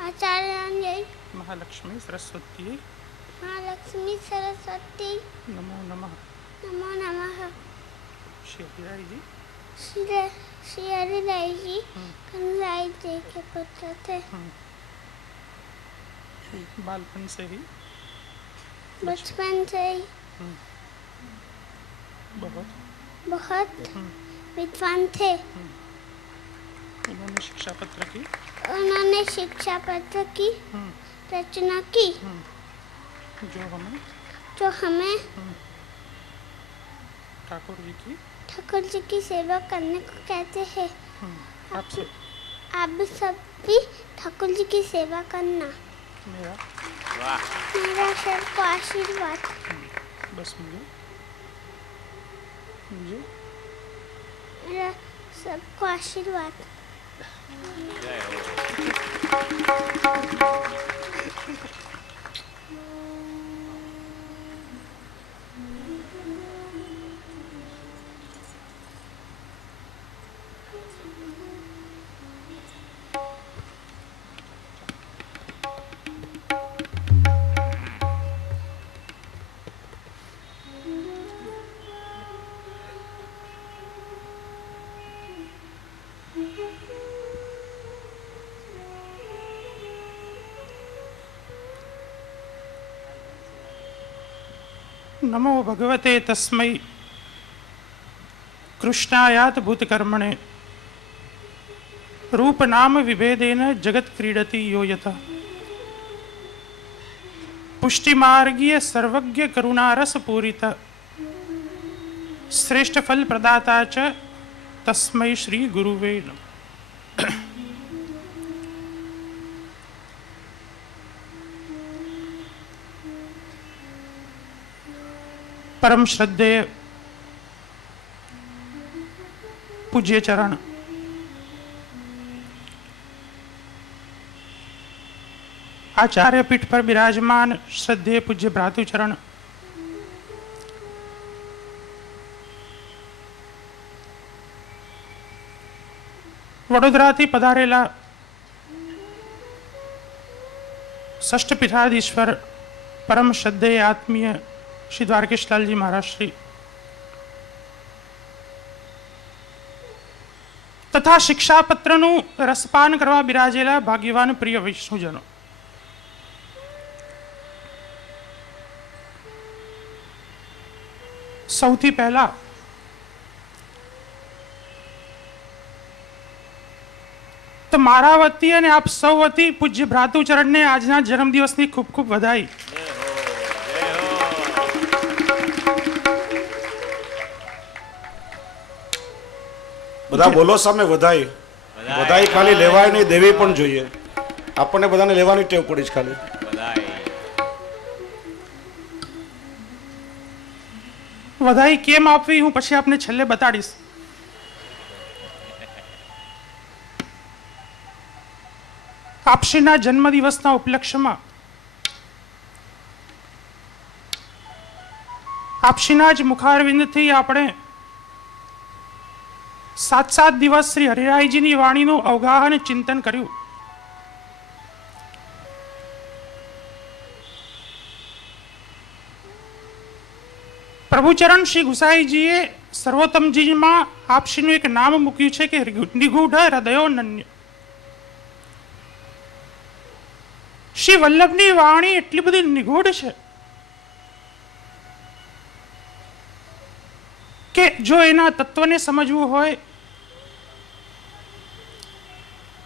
આચાર્યાન્યય महालक्ष्मी सरस्वती મહાલક્ષ્મી સરસ્વતી नमो नमः. નમો નમઃ. श्री हरिराय जी श्री हरिराय जी कन्हैया जी के पुत्र थे. बालपन से ही बचपन से ही बहुत विद्वान थे. उन्होंने शिक्षा पत्र की रचना की जो हमें ठाकुर जी की सेवा करने को कहते हैं. आप सब आप सब भी ठाकुर जी की सेवा करना. मेरा सबको आशीर्वाद. बस मुझे मेरा सबको आशीर्वाद. नमो भगवते तस्मै कृष्णायात भूतकर्मणे रूप नाम विभेदेन जगत क्रीडति यो यथा पुष्टिमार्गीय सर्वज्ञ करुणारस पूरित श्रेष्ठ फल प्रदाता च तस्मै श्री गुरुवे नमः. परम श्रद्धेय पूज्य चरण आचार्य पीठ पर विराजमान श्रद्धेय पूज्य भ्रातुचरण वडोदराथी पधारेला षष्ठ पीठाधीश्वर परम श्रद्धेय आत्मीय श्री द्वारकेशलाल जी महाराज श्री तथा शिक्षापत्रનું રસપાન કરવા બિરાજેલા ભાગ્યવાન પ્રિય વૈષ્ણવજનો, સૌથી પહેલા તો મારા વતી અને આપ સૌ વતી પૂજ્ય ભ્રાતુચરણને આજના જન્મદિવસની ખૂબ ખૂબ વધાઈ. બધા બોલો સામે વધાઈ. બધાય ખાલી લેવાય નહીં, દેવી પણ જોઈએ. આપણને બધાને લેવાની ટેવ પડી છે ખાલી. વધાઈ કેમ આપવી હું પછી આપને છેલ્લે બતાડીશ. આપશ્રીના જન્મદિવસના ઉપલક્ષ્યમાં આપશ્રીના જ મુખારવિંદથી આપણે 7 દિવસ શ્રી હરિરાયજીની વાણીનું અવગાહન ચિંતન કર્યું. પ્રભુચરણ શ્રી ગુસાઈજીએ સર્વોત્તમજીમાં આપશ્રીનું એક નામ મૂક્યું છે કે નિગૂઢ હૃદયો નન્ય. શ્રી વલ્લભની વાણી એટલી બધી નિગૂઢ છે કે જો એના તત્વને સમજવું હોય,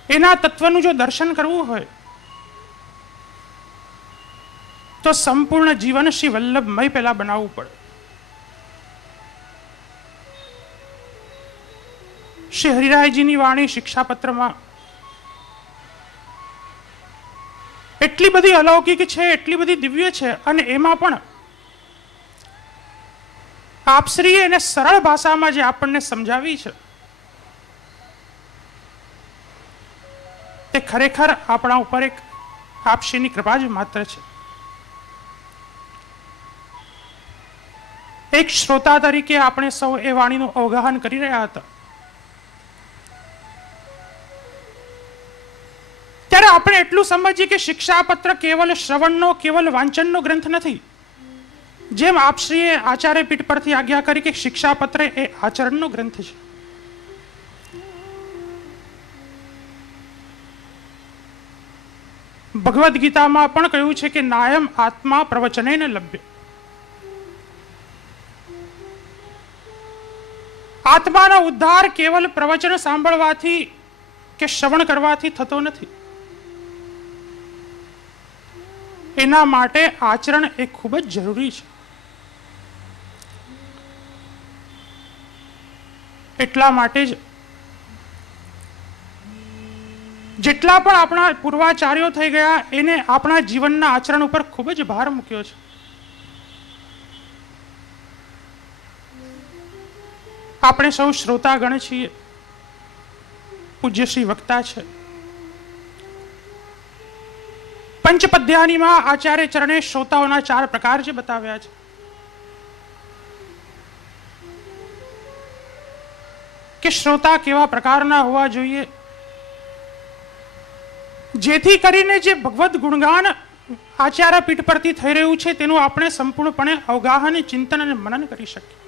એના તત્વનું જો દર્શન કરવું હોય તો સંપૂર્ણ જીવન શ્રી વલ્લભમય પહેલા બનાવવું પડે. શ્રી હરિરાયજીની વાણી શિક્ષાપત્રમાં એટલી બધી અલૌકિક છે, એટલી બધી દિવ્ય છે, અને એમાં પણ આપશ્રીએ એને સરળ ભાષામાં જે આપણને સમજાવી છે તે ખરેખર આપણા ઉપર એક આપશ્રીની કૃપા જ માત્ર છે. એક શ્રોતા તરીકે આપણે સૌ એ વાણીનું અવગાહન કરી રહ્યા હતા ત્યારે આપણે એટલું સમજીએ કે શિક્ષાપત્ર કેવલ શ્રવણનો, કેવલ વાંચનનો ગ્રંથ નથી. જેમ આપશ્રીએ આચાર્ય પીઠ પરથી આજ્ઞા કરી કે શિક્ષાપત્ર એ આચરણનો ગ્રંથ છે. ભગવદ્ ગીતામાં પણ કહ્યું છે કે નાયમ આત્મા પ્રવચનેન લભ્ય. આત્માનો ઉદ્ધાર કેવલ પ્રવચન સાંભળવાથી કે શ્રવણ કરવાથી થતો નથી. એના માટે આચરણ એ ખૂબ જ જરૂરી છે. એટલા માટે જ જેટલા પણ આપણા પૂર્વાચાર્યો થઈ ગયા એને આપણા જીવનના આચરણ ઉપર ખૂબ જ ભાર મૂક્યો છે. આપણે સૌ શ્રોતાગણ છીએ, પૂજ્ય શ્રી વક્તા છે. પંચપદ્યાનીમાં આચાર્ય ચરણે શ્રોતાઓના 4 પ્રકાર જે બતાવ્યા છે. કે શ્રોતા કેવા પ્રકારના હોવા જોઈએ જેથી કરીને જે ભગવદ ગુણગાન આચાર્ય પીઠ પરથી થઈ રહ્યું છે તેનું આપણે સંપૂર્ણપણે અવગાહન, ચિંતન અને મનન કરી શકીએ.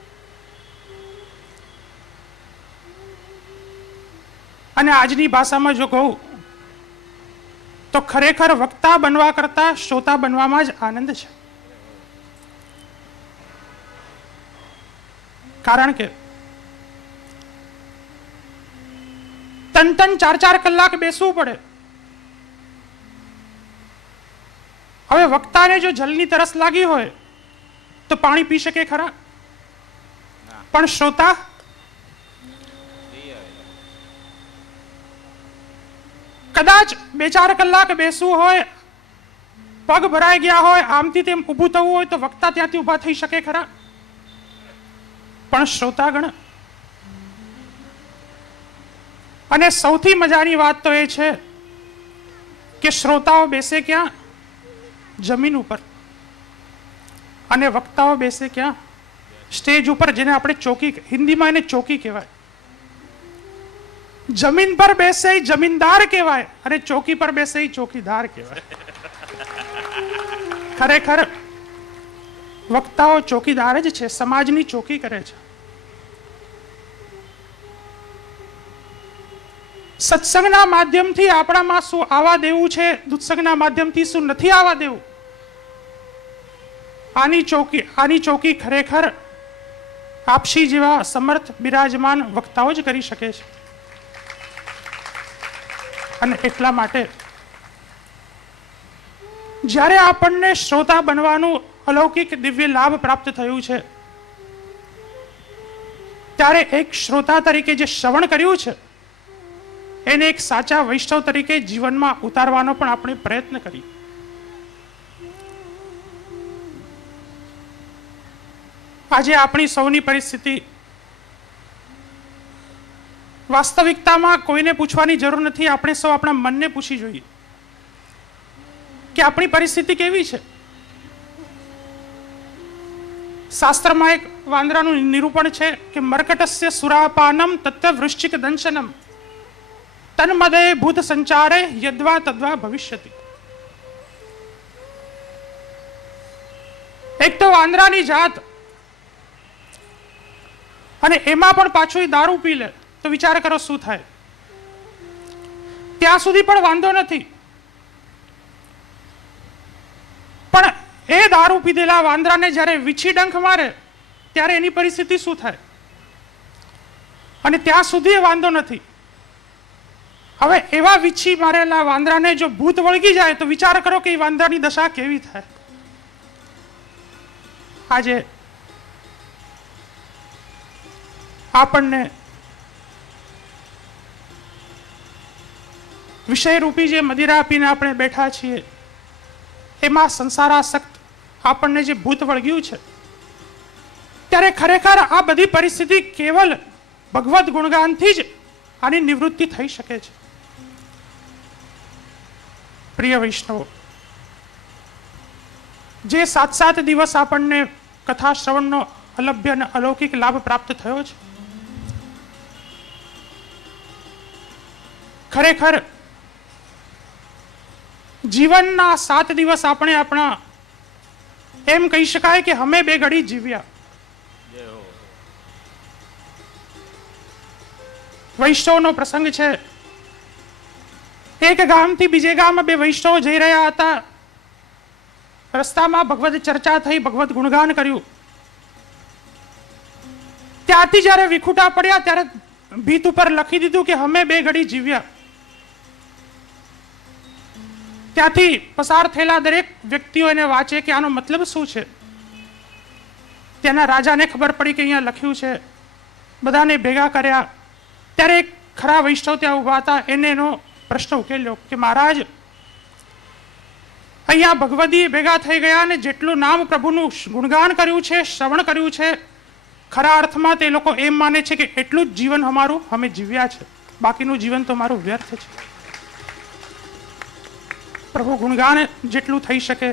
અને આજની ભાષામાં જો કહું તો ખરેખર વક્તા બનવા કરતા શ્રોતા બનવામાં જ આનંદ છે. કારણ કે 3-3, 4-4 કલાક બેસવું પડે. હવે વક્તાને જો જલની તરસ લાગી હોય તો પાણી પી શકે ખરા? પણ શ્રોતા કદાચ 2-4 કલાક બેસવું હોય, પગ ભરાઈ ગયા હોય, આમથી તેમ ઊભું થવું હોય તો વક્તા ત્યાંથી ઊભા થઈ શકે ખરા? પણ શ્રોતાગણ. અને સૌથી મજાની વાત તો એ છે કે શ્રોતાઓ બેસે ક્યાં? જમીન ઉપર. અને વક્તાઓ બેસે ક્યાં? સ્ટેજ ઉપર, જેને આપણે ચોકી, હિન્દીમાં એને ચોકી કહેવાય. જમીન પર બેસે જમીનદાર કહેવાય અને ચોકી પર બેસે ચોકીદાર કહેવાય. ખરેખર વક્તાઓ ચોકીદાર જ છે, સમાજની ચોકી કરે છે. સત્સંગના માધ્યમથી આપણામાં શું આવવા દેવું છે, દુત્સંગના માધ્યમથી શું નથી આવવા દેવું, આની ચોકી ખરેખર આપશી જેવા સમર્થ બિરાજમાન વક્તાઓ જ કરી શકે છે. અને એટલા માટે જ્યારે આપણને શ્રોતા બનવાનું અલૌકિક દિવ્ય લાભ પ્રાપ્ત થયું છે ત્યારે એક શ્રોતા તરીકે જે શ્રવણ કર્યું છે એને એક સાચા વૈષ્ણવ તરીકે જીવનમાં ઉતારવાનો પણ આપણે પ્રયત્ન કરીએ. આજે આપણી સૌની પરિસ્થિતિ વાસ્તવિકતામાં કોઈને પૂછવાની જરૂર નથી. આપણે સૌ આપણા મનને પૂછી જોઈએ કે આપણી પરિસ્થિતિ કેવી છે. શાસ્ત્રમાં એક વાંદરાનું નિરૂપણ છે કે મર્કટસ્ય સુરાપાનમ તત્વ વૃશ્ચિક દંશનમ તન્મદે ભૂત સંચારે યદ્વા તદ્વા ભવિષ્યતિ. એક તો વાંદરાની જાત અને એમાં પણ પાછું એ દારૂ પી લે તો વિચાર કરો શું થાય. ત્યાં સુધી પણ વાંધો નથી, પણ એ દારૂ પીધેલા વાંદરાને જ્યારે વીછી ડંખ મારે ત્યારે એની પરિસ્થિતિ શું થાય? અને ત્યાં સુધી એ વાંધો નથી. હવે એવા વીછી મારેલા વાંદરાને જો ભૂત વળગી જાય તો વિચાર કરો કે એ વાંદરાની દશા કેવી થાય. આજે આપણને વિષયરૂપી જે મદિરા આપીને આપણે બેઠા છીએ એમાં સંસારાસક્ત આપણને જે ભૂત વળગ્યું છે, ત્યારે ખરેખર આ બધી પરિસ્થિતિ કેવલ ભગવદ ગુણગાનથી જ આની નિવૃત્તિ થઈ શકે છે. પ્રિય વૈષ્ણવો, જે 7 દિવસ આપણને કથા શ્રવણનો અલભ્ય અને અલૌકિક લાભ પ્રાપ્ત થયો છે, ખરેખર જીવનના 7 દિવસ આપણે આપણા એમ કહી શકાય કે અમે 2 ઘડી જીવ્યા. વૈષ્ણવનો પ્રસંગ છે. એક ગામથી બીજે ગામ 2 વૈષ્ણવ જઈ રહ્યા હતા. રસ્તામાં ભગવદ ચર્ચા થઈ, ભગવદ ગુણગાન કર્યું. ત્યાંથી જ્યારે વિખૂટા પડ્યા ત્યારે ભીત ઉપર લખી દીધું કે અમે 2 ઘડી જીવ્યા. ત્યાંથી પસાર થયેલા દરેક વ્યક્તિઓ એને વાંચે કે આનો મતલબ શું છે. ત્યાંના રાજાને ખબર પડી કે અહીંયા લખ્યું છે. બધાને ભેગા કર્યા ત્યારે એક ખરા વૈષ્ણવ ત્યાં ઉભા હતા. એને એનો પ્રશ્ન ઉકેલ્યો કે મહારાજ, અહીંયા ભગવદી ભેગા થઈ ગયા અને જેટલું નામ પ્રભુનું ગુણગાન કર્યું છે, શ્રવણ કર્યું છે, ખરા અર્થમાં તે લોકો એમ માને છે કે એટલું જ જીવન અમારું અમે જીવ્યા છે, બાકીનું જીવન તો મારું વ્યર્થ છે. પ્રભુ ગુણગાન જેટલું થઈ શકે,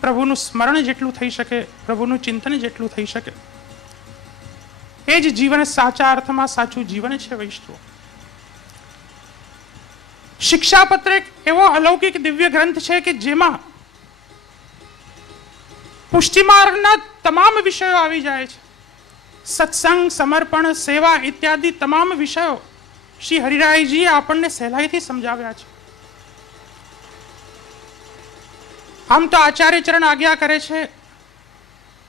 પ્રભુનું સ્મરણ જેટલું થઈ શકે, પ્રભુનું ચિંતન જેટલું થઈ શકે, એ જ જીવન સાચા અર્થમાં સાચું જીવન છે. વૈષ્ણવ, શિક્ષાપત્ર એક એવો અલૌકિક દિવ્ય ગ્રંથ છે કે જેમાં પુષ્ટિમાર્ગના તમામ વિષયો આવી જાય છે. સત્સંગ, સમર્પણ, સેવા ઇત્યાદિ તમામ વિષયો શ્રી હરિરાયજીએ આપણને સહેલાઈથી સમજાવ્યા છે. આમ તો આચાર્ય ચરણ આજ્ઞા કરે છે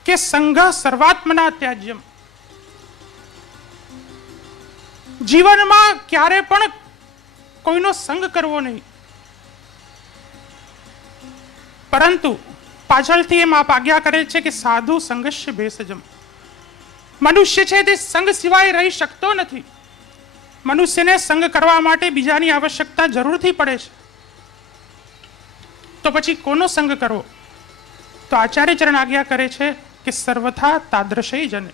કે સંઘ સર્વાત્મના ત્યાજ્યમ. જીવનમાં ક્યારે પણ કોઈનો સંગ કરવો નહીં, પરંતુ પાછળથી એમ આપ આજ્ઞા કરે છે કે સાધુ સંગસ્ય ભેષજમ. મનુષ્ય છે તે સંગ સિવાય રહી શકતો નથી. મનુષ્યને સંગ કરવા માટે બીજાની આવશ્યકતા જરૂરથી પડે છે. તો પછી કોનો સંગ કરવો? તો આચાર્ય ચરણ આજ્ઞા કરે છે કે સર્વથા તાદ્રશય જને.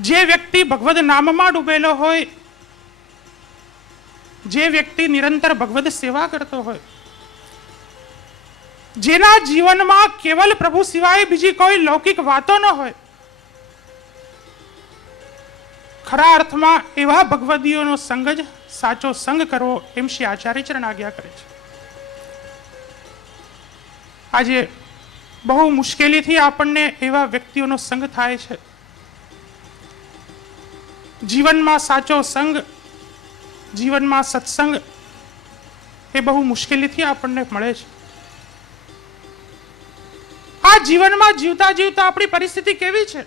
જે વ્યક્તિ ભગવદ નામમાં ડૂબેલો હોય, જે વ્યક્તિ નિરંતર ભગવદ સેવા કરતો હોય, જેના જીવનમાં કેવલ પ્રભુ સિવાય બીજી કોઈ લૌકિક વાતો ન હોય, ખરા અર્થમાં એવા ભગવદીઓનો સંગ જ સાચો સંગ કરવો, એમ શ્રી આચાર્ય ચરણ આજ્ઞા કરે છે. આજે બહુ મુશ્કેલીથી આપણને એવા વ્યક્તિઓનો સંગ થાય છે. જીવનમાં સાચો સંગ, જીવનમાં સત્સંગ એ બહુ મુશ્કેલીથી આપણને મળે છે. આ જીવનમાં જીવતા જીવતા આપણી પરિસ્થિતિ કેવી છે?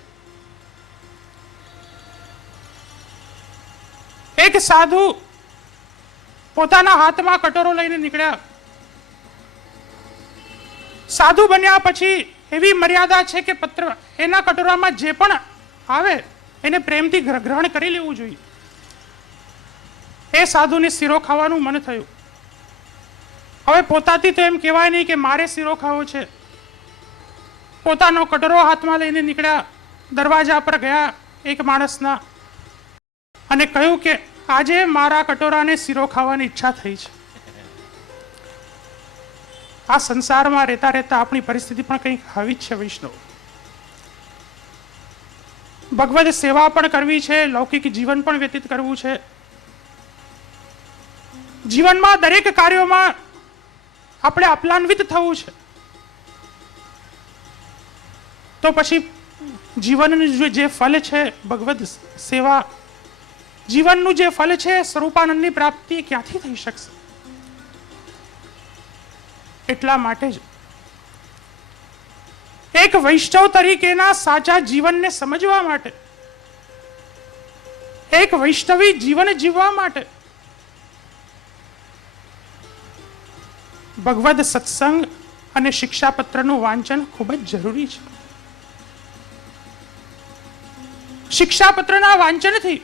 એક સાધુ પોતાના હાથમાં કટોરો લઈને નીકળ્યા. સાધુ બન્યા પછી એવી મર્યાદા છે કે એના કટોરામાં જે પણ આવે એને પ્રેમથી ગ્રહણ કરી લેવું જોઈએ. એ સાધુને શીરો ખાવાનું મન થયું. હવે પોતાથી તો એમ કહેવાય નહીં કે મારે શીરો ખાવો છે. પોતાનો કટોરો હાથમાં લઈને નીકળ્યા, દરવાજા પર ગયા એક માણસના અને કહ્યું કે આજે મારા કટોરાને શીરો ખાવાની ઈચ્છા થઈ છે. આ સંસારમાં રહેતા રહેતા આપણી પરિસ્થિતિ પણ કંઈક આવી જ છે વૈષ્ણવ. ભગવદ સેવા પણ કરવી છે, લૌકિક જીવન પણ વ્યતીત કરવું છે. જીવનમાં દરેક કાર્યોમાં આપણે અપલાન્વિત થવું છે. તો પછી જીવનનું જે ફલ છે ભગવદ સેવા, જીવનનું જે ફલ છે સ્વરૂપાનંદની પ્રાપ્તિ ક્યાંથી થઈ શકશે? એટલા માટે જ એક વૈષ્ણવ તરીકેના સાચા જીવનને સમજવા માટે, એક વૈષ્ણવી જીવન જીવવા માટે ભગવદ સત્સંગ અને શિક્ષાપત્રનું વાંચન ખૂબ જ જરૂરી છે. શિક્ષાપત્રના વાંચનથી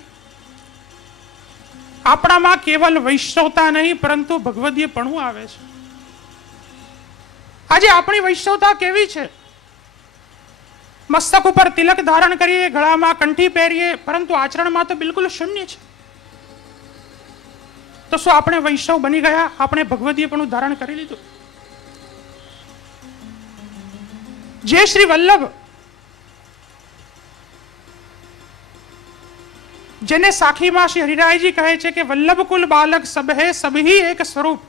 આપણામાં કેવલ વૈષ્ણવતા નહીં પરંતુ ભગવદીયપણું આવે છે. આજે આપણી વૈષ્ણવતા કેવી છે? મસ્તક ઉપર તિલક ધારણ કરીએ, ગળામાં કંઠી પહેરીએ, પરંતુ આચરણમાં તો બિલકુલ શૂન્ય છે. તો શું આપણે વૈષ્ણવ બની ગયા? આપણે ભગવદીયપણું ધારણ કરી લીધું? જે શ્રી વલ્લભ, જેને સાખીમાં શ્રી હરિરાયજી કહે છે કે વલ્લભ કુલ બાલક સબ હે સબહી એક સ્વરૂપ,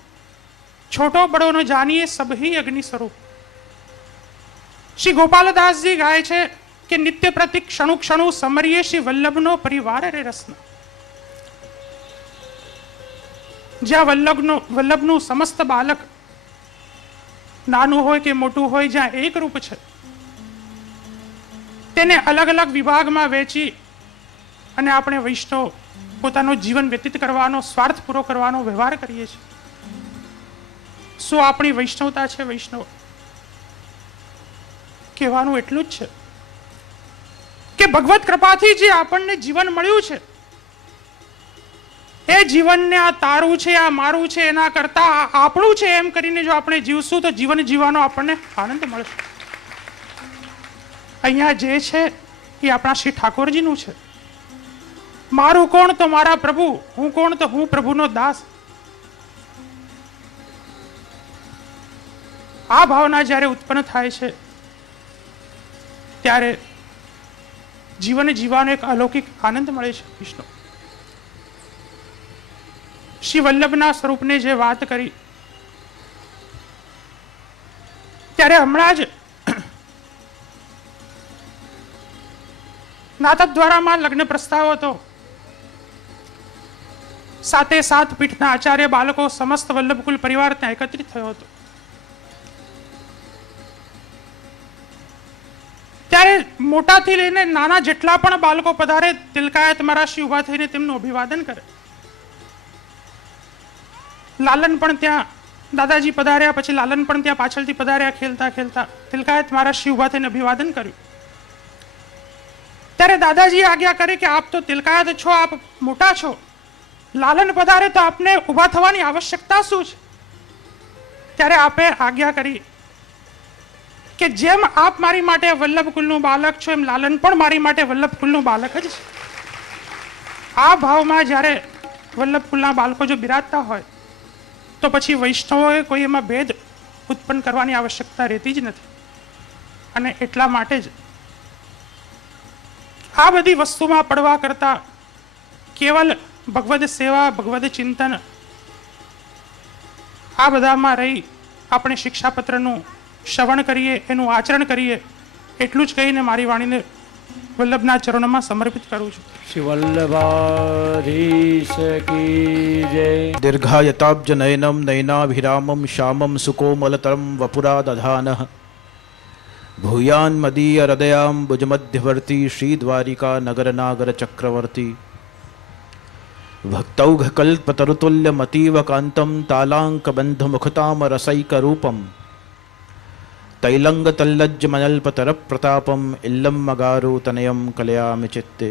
છોટો બડો ન જાનીએ સબહી અગ્નિ સ્વરૂપ. શ્રી ગોપાલદાસજી ગાય છે કે નિત્ય પ્રતિ ક્ષણુ ક્ષણુ સમરીએ શ્રી વલ્લભનો પરિવાર રે રસના. જ્યાં વલ્લભનું સમસ્ત બાલક નાનું હોય કે મોટું હોય, જ્યાં એક રૂપ છે, તેને અલગ અલગ વિભાગમાં વહેંચી અને આપણે વૈષ્ણવ પોતાનું જીવન વ્યતીત કરવાનો, સ્વાર્થ પૂરો કરવાનો વ્યવહાર કરીએ છીએ. શું આપણી વૈષ્ણવતા છે? વૈષ્ણવ કહેવાનું એટલું જ છે કે ભગવત કૃપાથી જે આપણને જીવન મળ્યું છે, એ જીવનને આ તારું છે, આ મારું છે, એના કરતા આપણું છે એમ કરીને જો આપણે જીવશું તો જીવન જીવવાનો આપણને આનંદ મળશે. અહીંયા જે છે એ આપણા શ્રી ઠાકોરજીનું છે. મારું કોણ તો મારા પ્રભુ, હું કોણ તો હું પ્રભુનો દાસ. આ ભાવના જ્યારે ઉત્પન્ન થાય છે ત્યારે જીવન જીવવાનો એક અલૌકિક આનંદ મળે છે. વિષ્ણુ શ્રી વલ્લભના સ્વરૂપને જે વાત કરી ત્યારે હમણાં જ નાથક દ્વારામાં લગ્ન પ્રસ્તાવ હતો. 7 પીઠના આચાર્ય બાળકો સમસ્ત વલ્લભકુલ પરિવાર ત્યાં એકત્રિત થયો હતો. ત્યારે મોટાથી લઈને નાના જેટલા પણ બાળકો પધારે, તિલકાયત મહારાજ ઉભા થઈને તેમનું અભિવાદન કરે. લાલન પણ ત્યાં, દાદાજી પધાર્યા પછી લાલન પણ ત્યાં પાછળથી પધાર્યા ખેલતા ખેલતા. તિલકાયત મહારાજ ઉભા થઈને અભિવાદન કર્યું. ત્યારે દાદાજી આજ્ઞા કરે કે આપ તો તિલકાયત છો, આપ મોટા છો, લાલન પધારે તો આપને ઊભા થવાની આવશ્યકતા શું છે? ત્યારે આપે આજ્ઞા કરી કે જેમ આપ મારી માટે વલ્લભકુલનું બાલક છો, એમ લાલન પણ મારી માટે વલ્લભકુલનું બાલક જ છે. આ ભાવમાં જ્યારે વલ્લભકુલના બાળકો જો બિરાજતા હોય તો પછી વૈષ્ણવોએ કોઈ એમાં ભેદ ઉત્પન્ન કરવાની આવશ્યકતા રહેતી જ નથી. અને એટલા માટે જ આ બધી વસ્તુમાં પડવા કરતા કેવલ ભગવદ સેવા, ભગવદ ચિંતન, આ બધામાં રહી આપણે શિક્ષાપત્રનું શ્રવણ કરીએ, એનું આચરણ કરીએ, એટલું જ કહીને મારી વાણીને વલ્લભના ચરણોમાં સમર્પિત કરું છું. શ્રી વલ્લભાધીશ કી જય. દીર્ઘાયતાબ્જ નયનમ નયનાભિરામમ શ્યામમ સુકોમલતરમ વપુરા દધાનઃ ભૂયાન મદીય હૃદયામ ભુજમધ્યવર્તી શ્રી દ્વારિકા નગરનાગર ચક્રવર્તી ભક્તૌઘકલ્પતરુતુલ્ય મતીવ કાંતમ તાલાંક બંધ મુખતામ રસૈક રૂપમ તૈલંગ તલ્લજ્જ મનલ્પતર પ્રતાપમ ઇલ્લમ મગારુ તનયમ કલયામિ ચિત્તે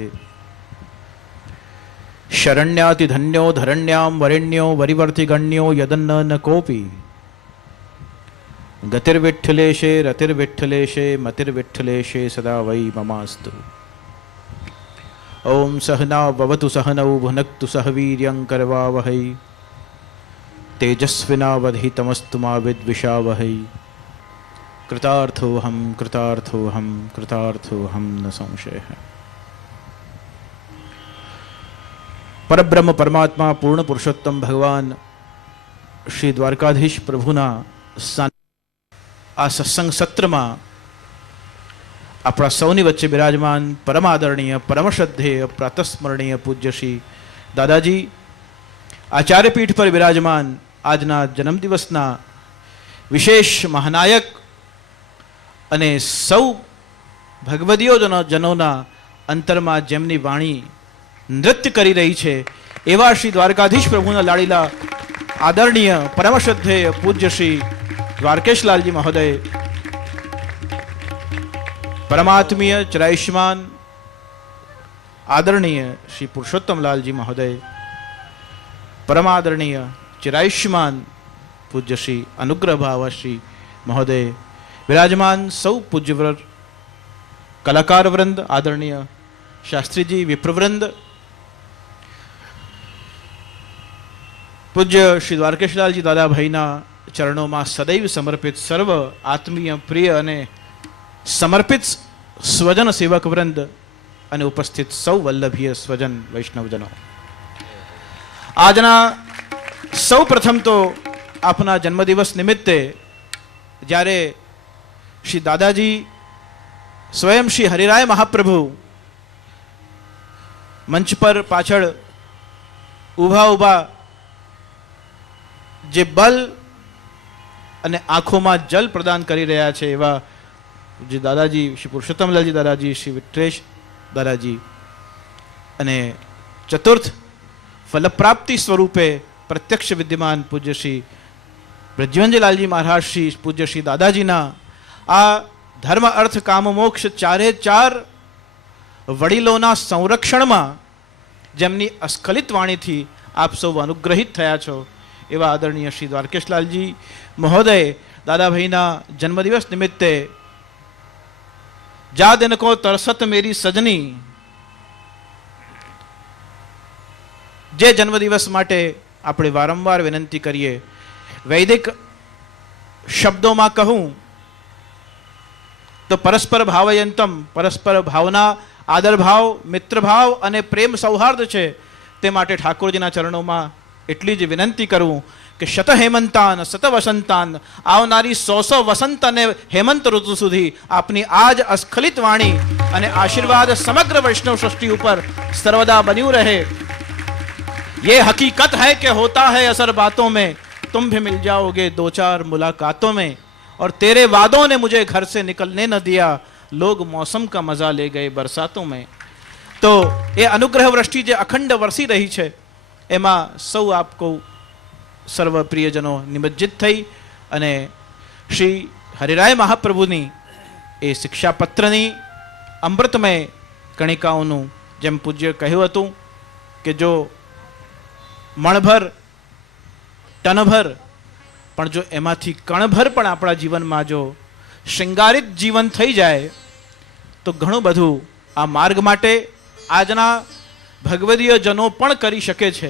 શરણ્યાતિ ધન્યો ધરણ્યામ વરેણ્યો વરિવર્તિ ગણ્યો યદન્ન ન કોપી ગતિર્વિઠ્ઠલેશે રતિર્વિઠ્ઠલેશે મતિર્વિઠ્ઠલેશે સદા વૈ મમાસ્તુ. ઓમ સહના ભવતુ સહનૌ ભુનક્તુ સહ વીર્યં કરવાવહૈ તેજસ્વિનાવધિતમસ્તુ મા વિદ્વિષાવહૈ. કૃતાર્થોહમ કૃતાર્થોહમ કૃતાર્થોહમ ન સંશય. પરબ્રહ્મ પરમાત્મા પૂર્ણ પુરુષોત્તમ ભગવાન શ્રી દ્વારકાધીશ પ્રભુના આ સત્સંગ સત્રમાં આપણા સૌની વચ્ચે બિરાજમાન પરમ આદરણીય પરમ શ્રદ્ધેય પ્રાતસ્મરણીય પૂજ્ય શ્રી દાદાજી આચાર્યપીઠ પર બિરાજમાન આજના જન્મદિવસના વિશેષ મહાનાયક અને સૌ ભગવદીઓ જનોના અંતરમાં જેમની વાણી નૃત્ય કરી રહી છે એવા શ્રી દ્વારકાધીશ પ્રભુના લાડીલા આદરણીય પરમ શ્રદ્ધેય પૂજ્ય શ્રી દ્વારકેશલાલજી મહોદય, પરમાત્મીય ચિરાયુષ્માન આદરણીય શ્રી પુરુષોત્તમલાલજી મહોદય, પરમાદરણીય ચિરાયુષ્માન પૂજ્ય શ્રી અનુગ્રહ ભાવશ્રી મહોદય, વિરાજમાન સૌ પૂજ્યવ્રત કલાકાર વૃંદ, આદરણીય શાસ્ત્રીજી, વિપ્રવૃંદ, પૂજ્ય શ્રી દ્વારકેશલાલજી દાદાભાઈના ચરણોમાં સદૈવ સમર્પિત સર્વ આત્મીય પ્રિય અને સમર્પિત સ્વજન સેવક વૃંદ અને ઉપસ્થિત સૌ વલ્લભીય સ્વજન વૈષ્ણવજનો, આજના સૌ પ્રથમ તો આપના જન્મદિવસ નિમિત્તે જ્યારે શ્રી દાદાજી સ્વયં શ્રી હરિરાય મહાપ્રભુ મંચ પર પાછળ ઊભા ઊભા જે બલ અને આંખોમાં જલ પ્રદાન કરી રહ્યા છે એવા જે દાદાજી શ્રી પુરુષોત્તમલાલજી દાદાજી, શ્રી વિઠ્ઠલેશ દાદાજી અને ચતુર્થ ફલપ્રાપ્તિ સ્વરૂપે પ્રત્યક્ષ વિદ્યમાન પૂજ્ય શ્રી બ્રજવંજલાલજી મહારાજ શ્રી પૂજ્ય શ્રી દાદાજીના આ ધર્મ અર્થ કામ મોક્ષ ચારે ચાર વડીલોના સંરક્ષણમાં જેમની અસ્ખલિત વાણીથી આપ સૌ અનુગ્રહિત થયા છો એવા આદરણીય શ્રી દ્વારકેશલાલજી મહોદય દાદાભાઈના જન્મદિવસ નિમિત્તે જા દિન કો તરસત મેરી સજની જે જન્મદિવસ માટે આપણે વારંવાર વિનંતી કરીએ, વૈદિક શબ્દોમાં કહું તો પરસ્પર ભાવયંતમ, પરસ્પર ભાવના, આદરભાવ, મિત્રભાવ અને પ્રેમ સૌહાર્દ છે. તે માટે ઠાકોરજીના ચરણોમાં એટલી જ વિનંતી કરું કે શત હેમંતાન સત વસંતાન, આવનારી 100 વસંત અને હેમંત ઋતુ સુધી આપની આજ અસ્ખલિત વાણી અને આશીર્વાદ સમગ્ર વૈષ્ણવ સૃષ્ટિ ઉપર સર્વદા બન્યું રહે. ये हकीकत है कि होता है असर बातों में, तुम भी मिल जाओगे 2-4 मुलाकातों में, और तेरे वादों ने मुझे घर से निकलने न दिया, लोग मौसम का मजा ले गए बरसातों में. तो ये अनुग्रह वृष्टि जो अखंड वरसी रही है एમાં સૌ આપકો સર્વ પ્રિયજનો નિમજ્જિત થઈ અને શ્રી હરિરાય મહાપ્રભુની એ શિક્ષાપત્રની અમૃતમય કણિકાઓનું જેમ પૂજ્ય કહ્યું હતું કે જો મણભર ટનભર પણ જો એમાંથી કણભર પણ આપણા જીવનમાં જો શૃંગારિત જીવન થઈ જાય તો ઘણું બધું આ માર્ગ માટે આજના ભગવદીય જનો પણ કરી શકે છે.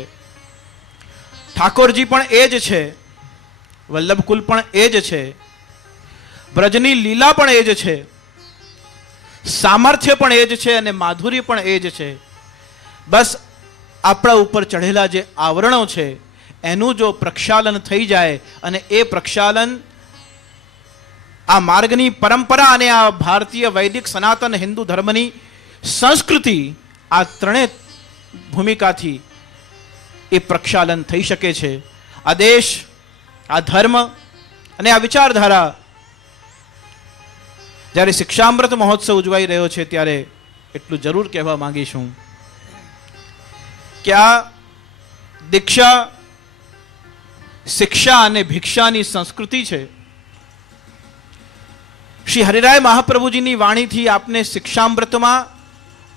ઠાકોરજી પણ એ જ છે, વલ્લભકુલ પણ એ જ છે, બ્રજની લીલા પણ એ જ છે, સામર્થ્ય પણ એ જ છે અને માધુર્ય પણ એ જ છે. બસ આપણા ઉપર ચઢેલા જે આવરણો છે એનું જો પ્રક્ષાલન થઈ જાય અને એ પ્રક્ષાલન આ માર્ગની પરંપરા અને આ ભારતીય વૈદિક સનાતન હિન્દુ ધર્મની સંસ્કૃતિ આ ત્રણેય ભૂમિકાથી એ પ્રક્ષાલન થઈ શકે છે. આ દેશ, આ ધર્મ અને આ વિચારધારા જ્યારે શિક્ષામૃત મહોત્સવ ઉજવાઈ રહ્યો છે ત્યારે એટલું જરૂર કહેવા માંગીશું કે આ દીક્ષા, શિક્ષા અને ભિક્ષાની સંસ્કૃતિ છે. શ્રી હરિરાય મહાપ્રભુજીની વાણીથી આપને શિક્ષામૃતમાં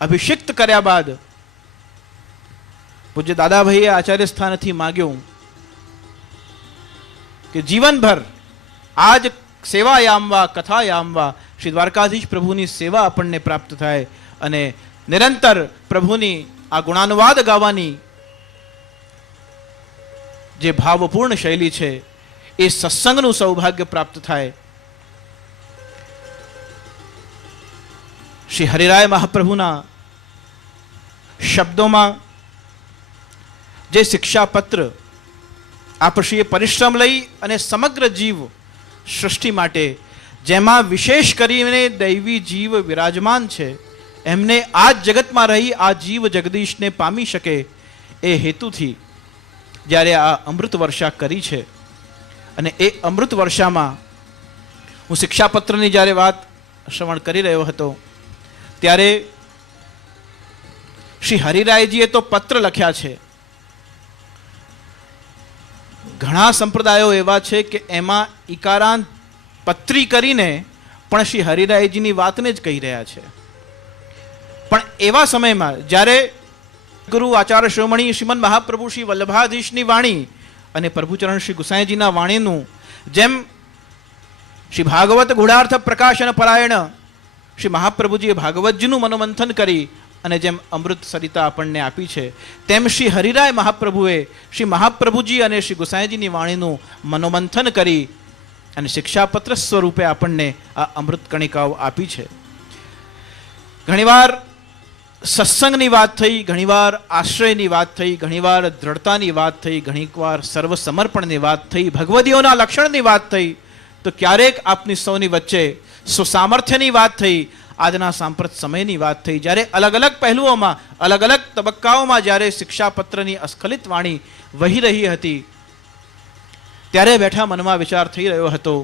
અભિષિક્ત કર્યા બાદ પૂજ્ય દાદાભાઈએ આચાર્ય સ્થાનથી માગ્યું કે જીવનભર આજ સેવાયામ વા કથાયામ વા શ્રી દ્વારકાધીશ પ્રભુની સેવા આપણને પ્રાપ્ત થાય અને નિરંતર પ્રભુની આ ગુણાનુવાદ ગાવાની જે ભાવપૂર્ણ શૈલી છે એ સત્સંગનું સૌભાગ્ય પ્રાપ્ત થાય. શ્રી હરિરાય મહાપ્રભુના શબ્દોમાં જે શિક્ષાપત્ર આપશ્રીએ પરિશ્રમ લઈ અને સમગ્ર જીવ સૃષ્ટિ માટે જેમાં વિશેષ કરીને દૈવી જીવ વિરાજમાન છે એમને આ જગતમાં રહી આ જીવ જગદીશને પામી શકે એ હેતુથી જ્યારે આ અમૃત વર્ષા કરી છે અને એ અમૃત વર્ષામાં હું શિક્ષાપત્રની જ્યારે વાત શ્રવણ કરી રહ્યો હતો ત્યારે શ્રી હરિરાયજીએ તો પત્ર લખ્યા છે. ઘણા સંપ્રદાયો એવા છે કે એમાં ઈકારાંત પત્રી કરીને પણ શ્રી હરિરાયજીની વાતને જ કહી રહ્યા છે. પણ એવા સમયમાં જ્યારે ગુરુ આચાર્ય શિરોમણી શ્રીમદ મહાપ્રભુ શ્રી વલ્લભાધીશની વાણી અને પ્રભુચરણ શ્રી ગુસાઈજીના વાણીનું જેમ શ્રી ભાગવત ગુઢાર્થ પ્રકાશન પરાયણ શ્રી મહાપ્રભુજીએ ભાગવતજીનું મનોમંથન કરી અને જેમ અમૃત સરિતા આપણને આપી છે તેમ શ્રી હરિરાય મહાપ્રભુએ શ્રી મહાપ્રભુજી અને શ્રી ગુસાઈજીની વાણીનું મનોમંથન કરી અને શિક્ષાપત્ર સ્વરૂપે આપણને આ અમૃત કણિકાઓ આપી છે. ઘણીવાર સત્સંગની વાત થઈ, ઘણીવાર આશ્રયની વાત થઈ, ઘણીવાર દ્રઢતાની વાત થઈ, ઘણીવાર સર્વસમર્પણની વાત થઈ, ભગવદીઓના લક્ષણની વાત થઈ, તો ક્યારેક આપની સૌની વચ્ચે સુસામર્થ્યની વાત થઈ, આજના સાંપ્રત સમયની વાત થઈ. જ્યારે અલગ અલગ પહેલુઓમાં અલગ અલગ તબક્કાઓમાં જ્યારે શિક્ષાપત્રની અસ્ખલિત વાણી વહી રહી હતી ત્યારે બેઠા મનમાં વિચાર થઈ રહ્યો હતો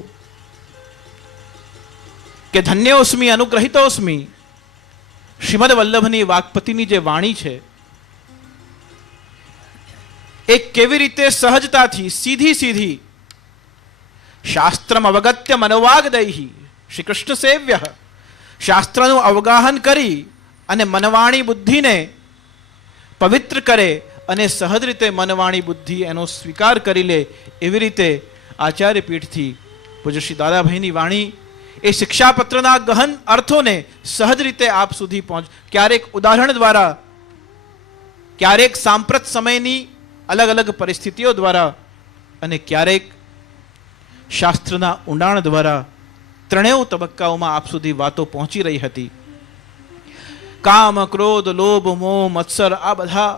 કે ધન્યોસ્મી અનુગ્રહિતોસ્મી શ્રીમદ વલ્લભની વાક્પતિની જે વાણી છે એ કેવી રીતે સહજતાથી સીધી સીધી શાસ્ત્રમ અવગત્ય મનોવાગદૈહી શ્રી કૃષ્ણ સેવ્ય શાસ્ત્રનું અવગાહન કરી અને મનવાણી બુદ્ધિને પવિત્ર કરે અને સહજ રીતે મનવાણી બુદ્ધિ એનો સ્વીકાર કરી લે એવી રીતે આચાર્ય પીઠથી પૂજ્ય શ્રી દાદાભાઈની વાણી એ શિક્ષાપત્રના ગહન અર્થોને સહજ રીતે આપ સુધી પહોંચ, ક્યારેક ઉદાહરણ દ્વારા, ક્યારેક સાંપ્રત સમયની અલગ અલગ પરિસ્થિતિઓ દ્વારા અને ક્યારેક શાસ્ત્રના ઊંડાણ દ્વારા ત્રણેય તબક્કાઓમાં આપ સુધી વાતો પહોંચી રહી હતી. કામ, ક્રોધ, લોભ, મોહ, મત્સર આ બધા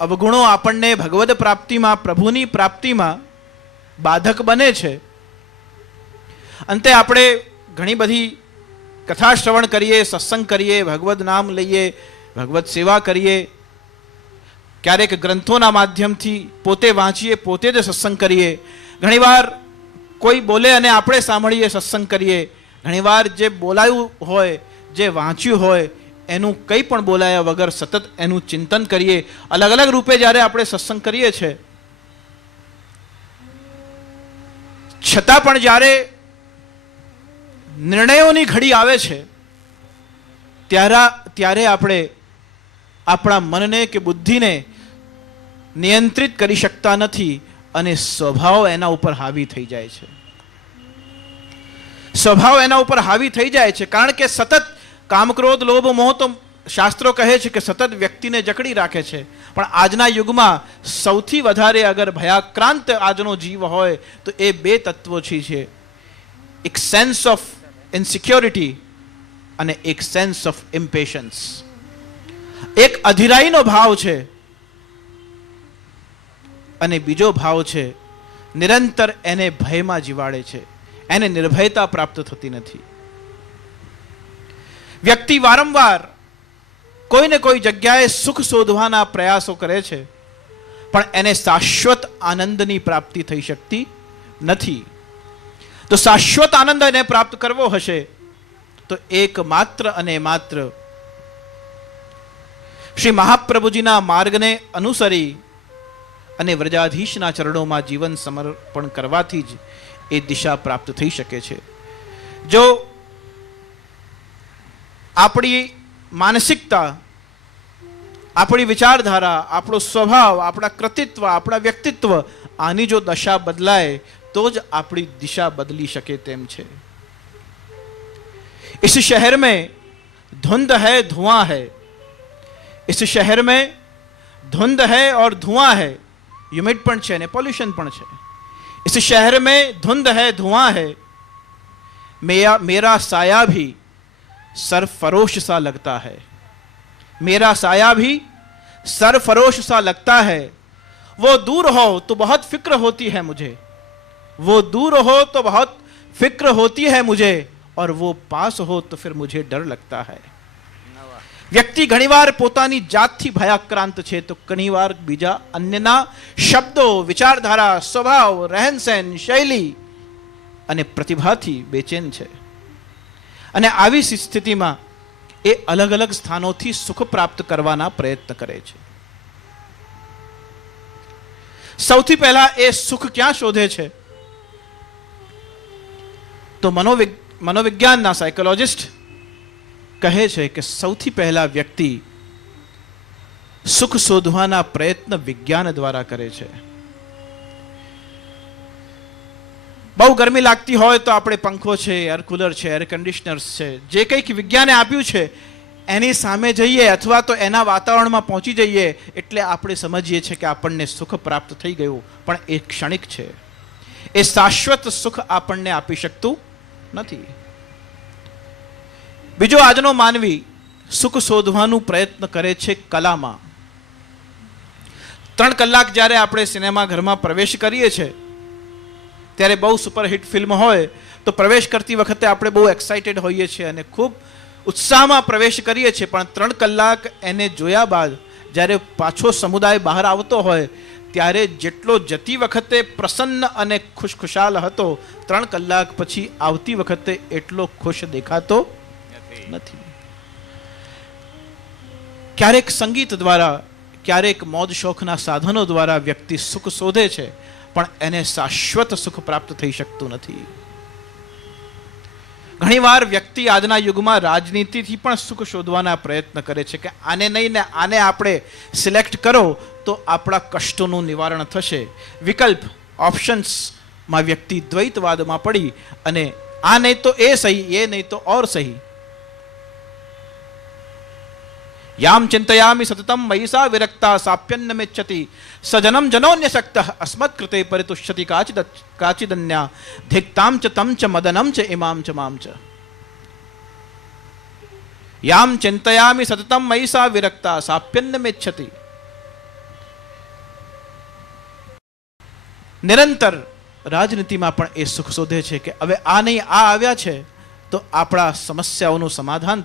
અવગુણો આપણને ભગવદ પ્રાપ્તિમાં, પ્રભુની પ્રાપ્તિમાં બાધક બને છે. અંતે આપણે ઘણી બધી કથા શ્રવણ કરીએ, સત્સંગ કરીએ, ભગવદ નામ લઈએ, ભગવદ સેવા કરીએ, ક્યારેક ગ્રંથોના માધ્યમથી પોતે વાંચીએ, પોતે જ સત્સંગ કરીએ, ઘણીવાર કોઈ બોલે અને આપણે સાંભળીએ, સત્સંગ કરીએ, ઘણીવાર જે બોલાયું હોય, જે વાંચ્યું હોય એનું કંઈ પણ બોલાયા વગર સતત એનું ચિંતન કરીએ. અલગ અલગ રૂપે જ્યારે આપણે સત્સંગ કરીએ છીએ છતાં પણ જ્યારે નિર્ણયોની ઘડી આવે છે ત્યારે આપણે આપણા મનને કે બુદ્ધિને નિયંત્રિત કરી શકતા નથી અને સ્વભાવ એના ઉપર હાવી થઈ જાય છે. સ્વભાવ એના ઉપર હાવી થઈ જાય છે કારણ કે સતત કામ, ક્રોધ, લોભ, મોહ તો શાસ્ત્રો કહે છે કે સતત વ્યક્તિને જકડી રાખે છે. પણ આજના યુગમાં સૌથી વધારે અગર ભયાક્રાંત આજનો જીવ હોય તો એ બે તત્વો છે, એક સેન્સ ઓફ ઇનસિક્યોરિટી અને એક સેન્સ ઓફ ઇમ્પેશન્સ. એક અધિરાઈનો ભાવ છે અને બીજો ભાવ છે નિરંતર એને ભયમાં જીવાડે છે, એને નિર્ભયતા પ્રાપ્ત થતી નથી. વ્યક્તિ વારંવાર કોઈને કોઈ જગ્યાએ સુખ શોધવાના પ્રયાસો કરે છે પણ એને શાશ્વત આનંદની પ્રાપ્તિ થઈ શકતી નથી. તો શાશ્વત આનંદ એને પ્રાપ્ત કરવો હશે તો એકમાત્ર અને માત્ર શ્રી મહાપ્રભુજીના માર્ગને અનુસરી અને વ્રજાધીશના ચરણોમાં જીવન સમર્પણ કરવાથી જ એ દિશા પ્રાપ્ત થઈ શકે છે. જો આપણી માનસિકતા આપણી વિચારધારા, આપણો સ્વભાવ, આપણા કૃતિત્વ, આપણા વ્યક્તિત્વ, આની જો દશા બદલાય તો જ આપણી દિશા બદલી શકે તેમ છે. इस शहर में धुंध है धुआं है, इस शहर में धुंध है और धुआं है, ह्यूमिड પણ છે ને પોલ્યુશન પણ છે. इस शहर में धुंध है धुआं है, मेरा साया भी सरफरोश सा लगता है, मेरा साया भी सरफरोश सा लगता है. वो दूर हो तो बहुत फिक्र होती है मुझे, वो दूर हो तो बहुत फिक्र होती है मुझे, और वो पास हो तो फिर मुझे डर लगता है. વ્યક્તિ ઘણીવાર પોતાની જાતથી ભયાક્રાંત છે તો ઘણીવાર બીજા અન્યના શબ્દો, વિચારધારા, સ્વભાવ, રહેનસહેન, શૈલી અને પ્રતિભાથી બેચેન છે. અને આવી સ્થિતિમાં એ અલગ અલગ સ્થાનોથી સુખ પ્રાપ્ત કરવાના પ્રયત્ન કરે છે. સૌથી પહેલા એ સુખ ક્યાં શોધે છે? તો મનોવિજ્ઞાનના સાયકોલોજિસ્ટ કહે છે કે સૌથી પહેલા વ્યક્તિ સુખ શોધવાના પ્રયત્ન વિજ્ઞાન દ્વારા કરે છે. બહુ ગરમી લાગતી હોય તો આપણે પંખો છે, એર કુલર છે, એર કન્ડિશનર્સ છે, જે કંઈક વિજ્ઞાને આપ્યું છે એની સામે જઈએ અથવા તો એના વાતાવરણમાં પહોંચી જઈએ એટલે આપણે સમજીએ છીએ કે આપણને સુખ પ્રાપ્ત થઈ ગયું, પણ એ ક્ષણિક છે. એ શાશ્વત સુખ આપણને આપી શકતું નથી. બીજો આજનો માનવી સુખ શોધવાનું પ્રયત્ન કરે છે કલામાં. 3 કલાક જ્યારે આપણે સિનેમા ઘરમાં પ્રવેશ કરીએ છીએ ત્યારે બહુ સુપરહિટ ફિલ્મ હોય તો પ્રવેશ કરતી વખતે આપણે બહુ એક્સાઇટેડ હોઈએ છીએ અને ખૂબ ઉત્સાહમાં પ્રવેશ કરીએ છીએ, પણ 3 કલાક એને જોયા બાદ જ્યારે પાછો સમુદાય બહાર આવતો હોય ત્યારે જેટલો જતી વખતે પ્રસન્ન અને ખુશખુશાલ હતો 3 કલાક પછી આવતી વખતે એટલો ખુશ દેખાતો નથી. ક્યારેક સંગીત દ્વારા, ક્યારેક મોજ શોખના સાધનો દ્વારા વ્યક્તિ સુખ શોધે છે, પણ એને શાશ્વત સુખ પ્રાપ્ત થઈ શકતું નથી. ઘણીવાર વ્યક્તિ આજના યુગમાં રાજનીતિથી પણ સુખ શોધવાના પ્રયત્ન કરે છે કે આને નહીં ને આને આપણે સિલેક્ટ કરો તો આપણા કષ્ટોનું નિવારણ થશે. વિકલ્પ, ઓપ્શન્સમાં વ્યક્તિ દ્વૈતવાદમાં પડી અને આ નહીં તો એ સહી, એ નહીં તો ઓર સહી. याम चिंतयामि सततम मयिसा विरक्ता साप्यन्न मेच्छति सजनम जनोन्यशक्तः अस्मत् कृते परितुष्यति काचिदन्या धिक्ताम च तम च मदनम च इमाम च माम च. याम चिंतयामि सततम मयिसा विरक्ता साप्यन्न मेच्छति. નિરંતર રાજનીતિમાં પણ એ સુખ શોધે છે કે હવે આ નહીં આ આવ્યા છે તો આપણા સમસ્યાઓનું સમાધાન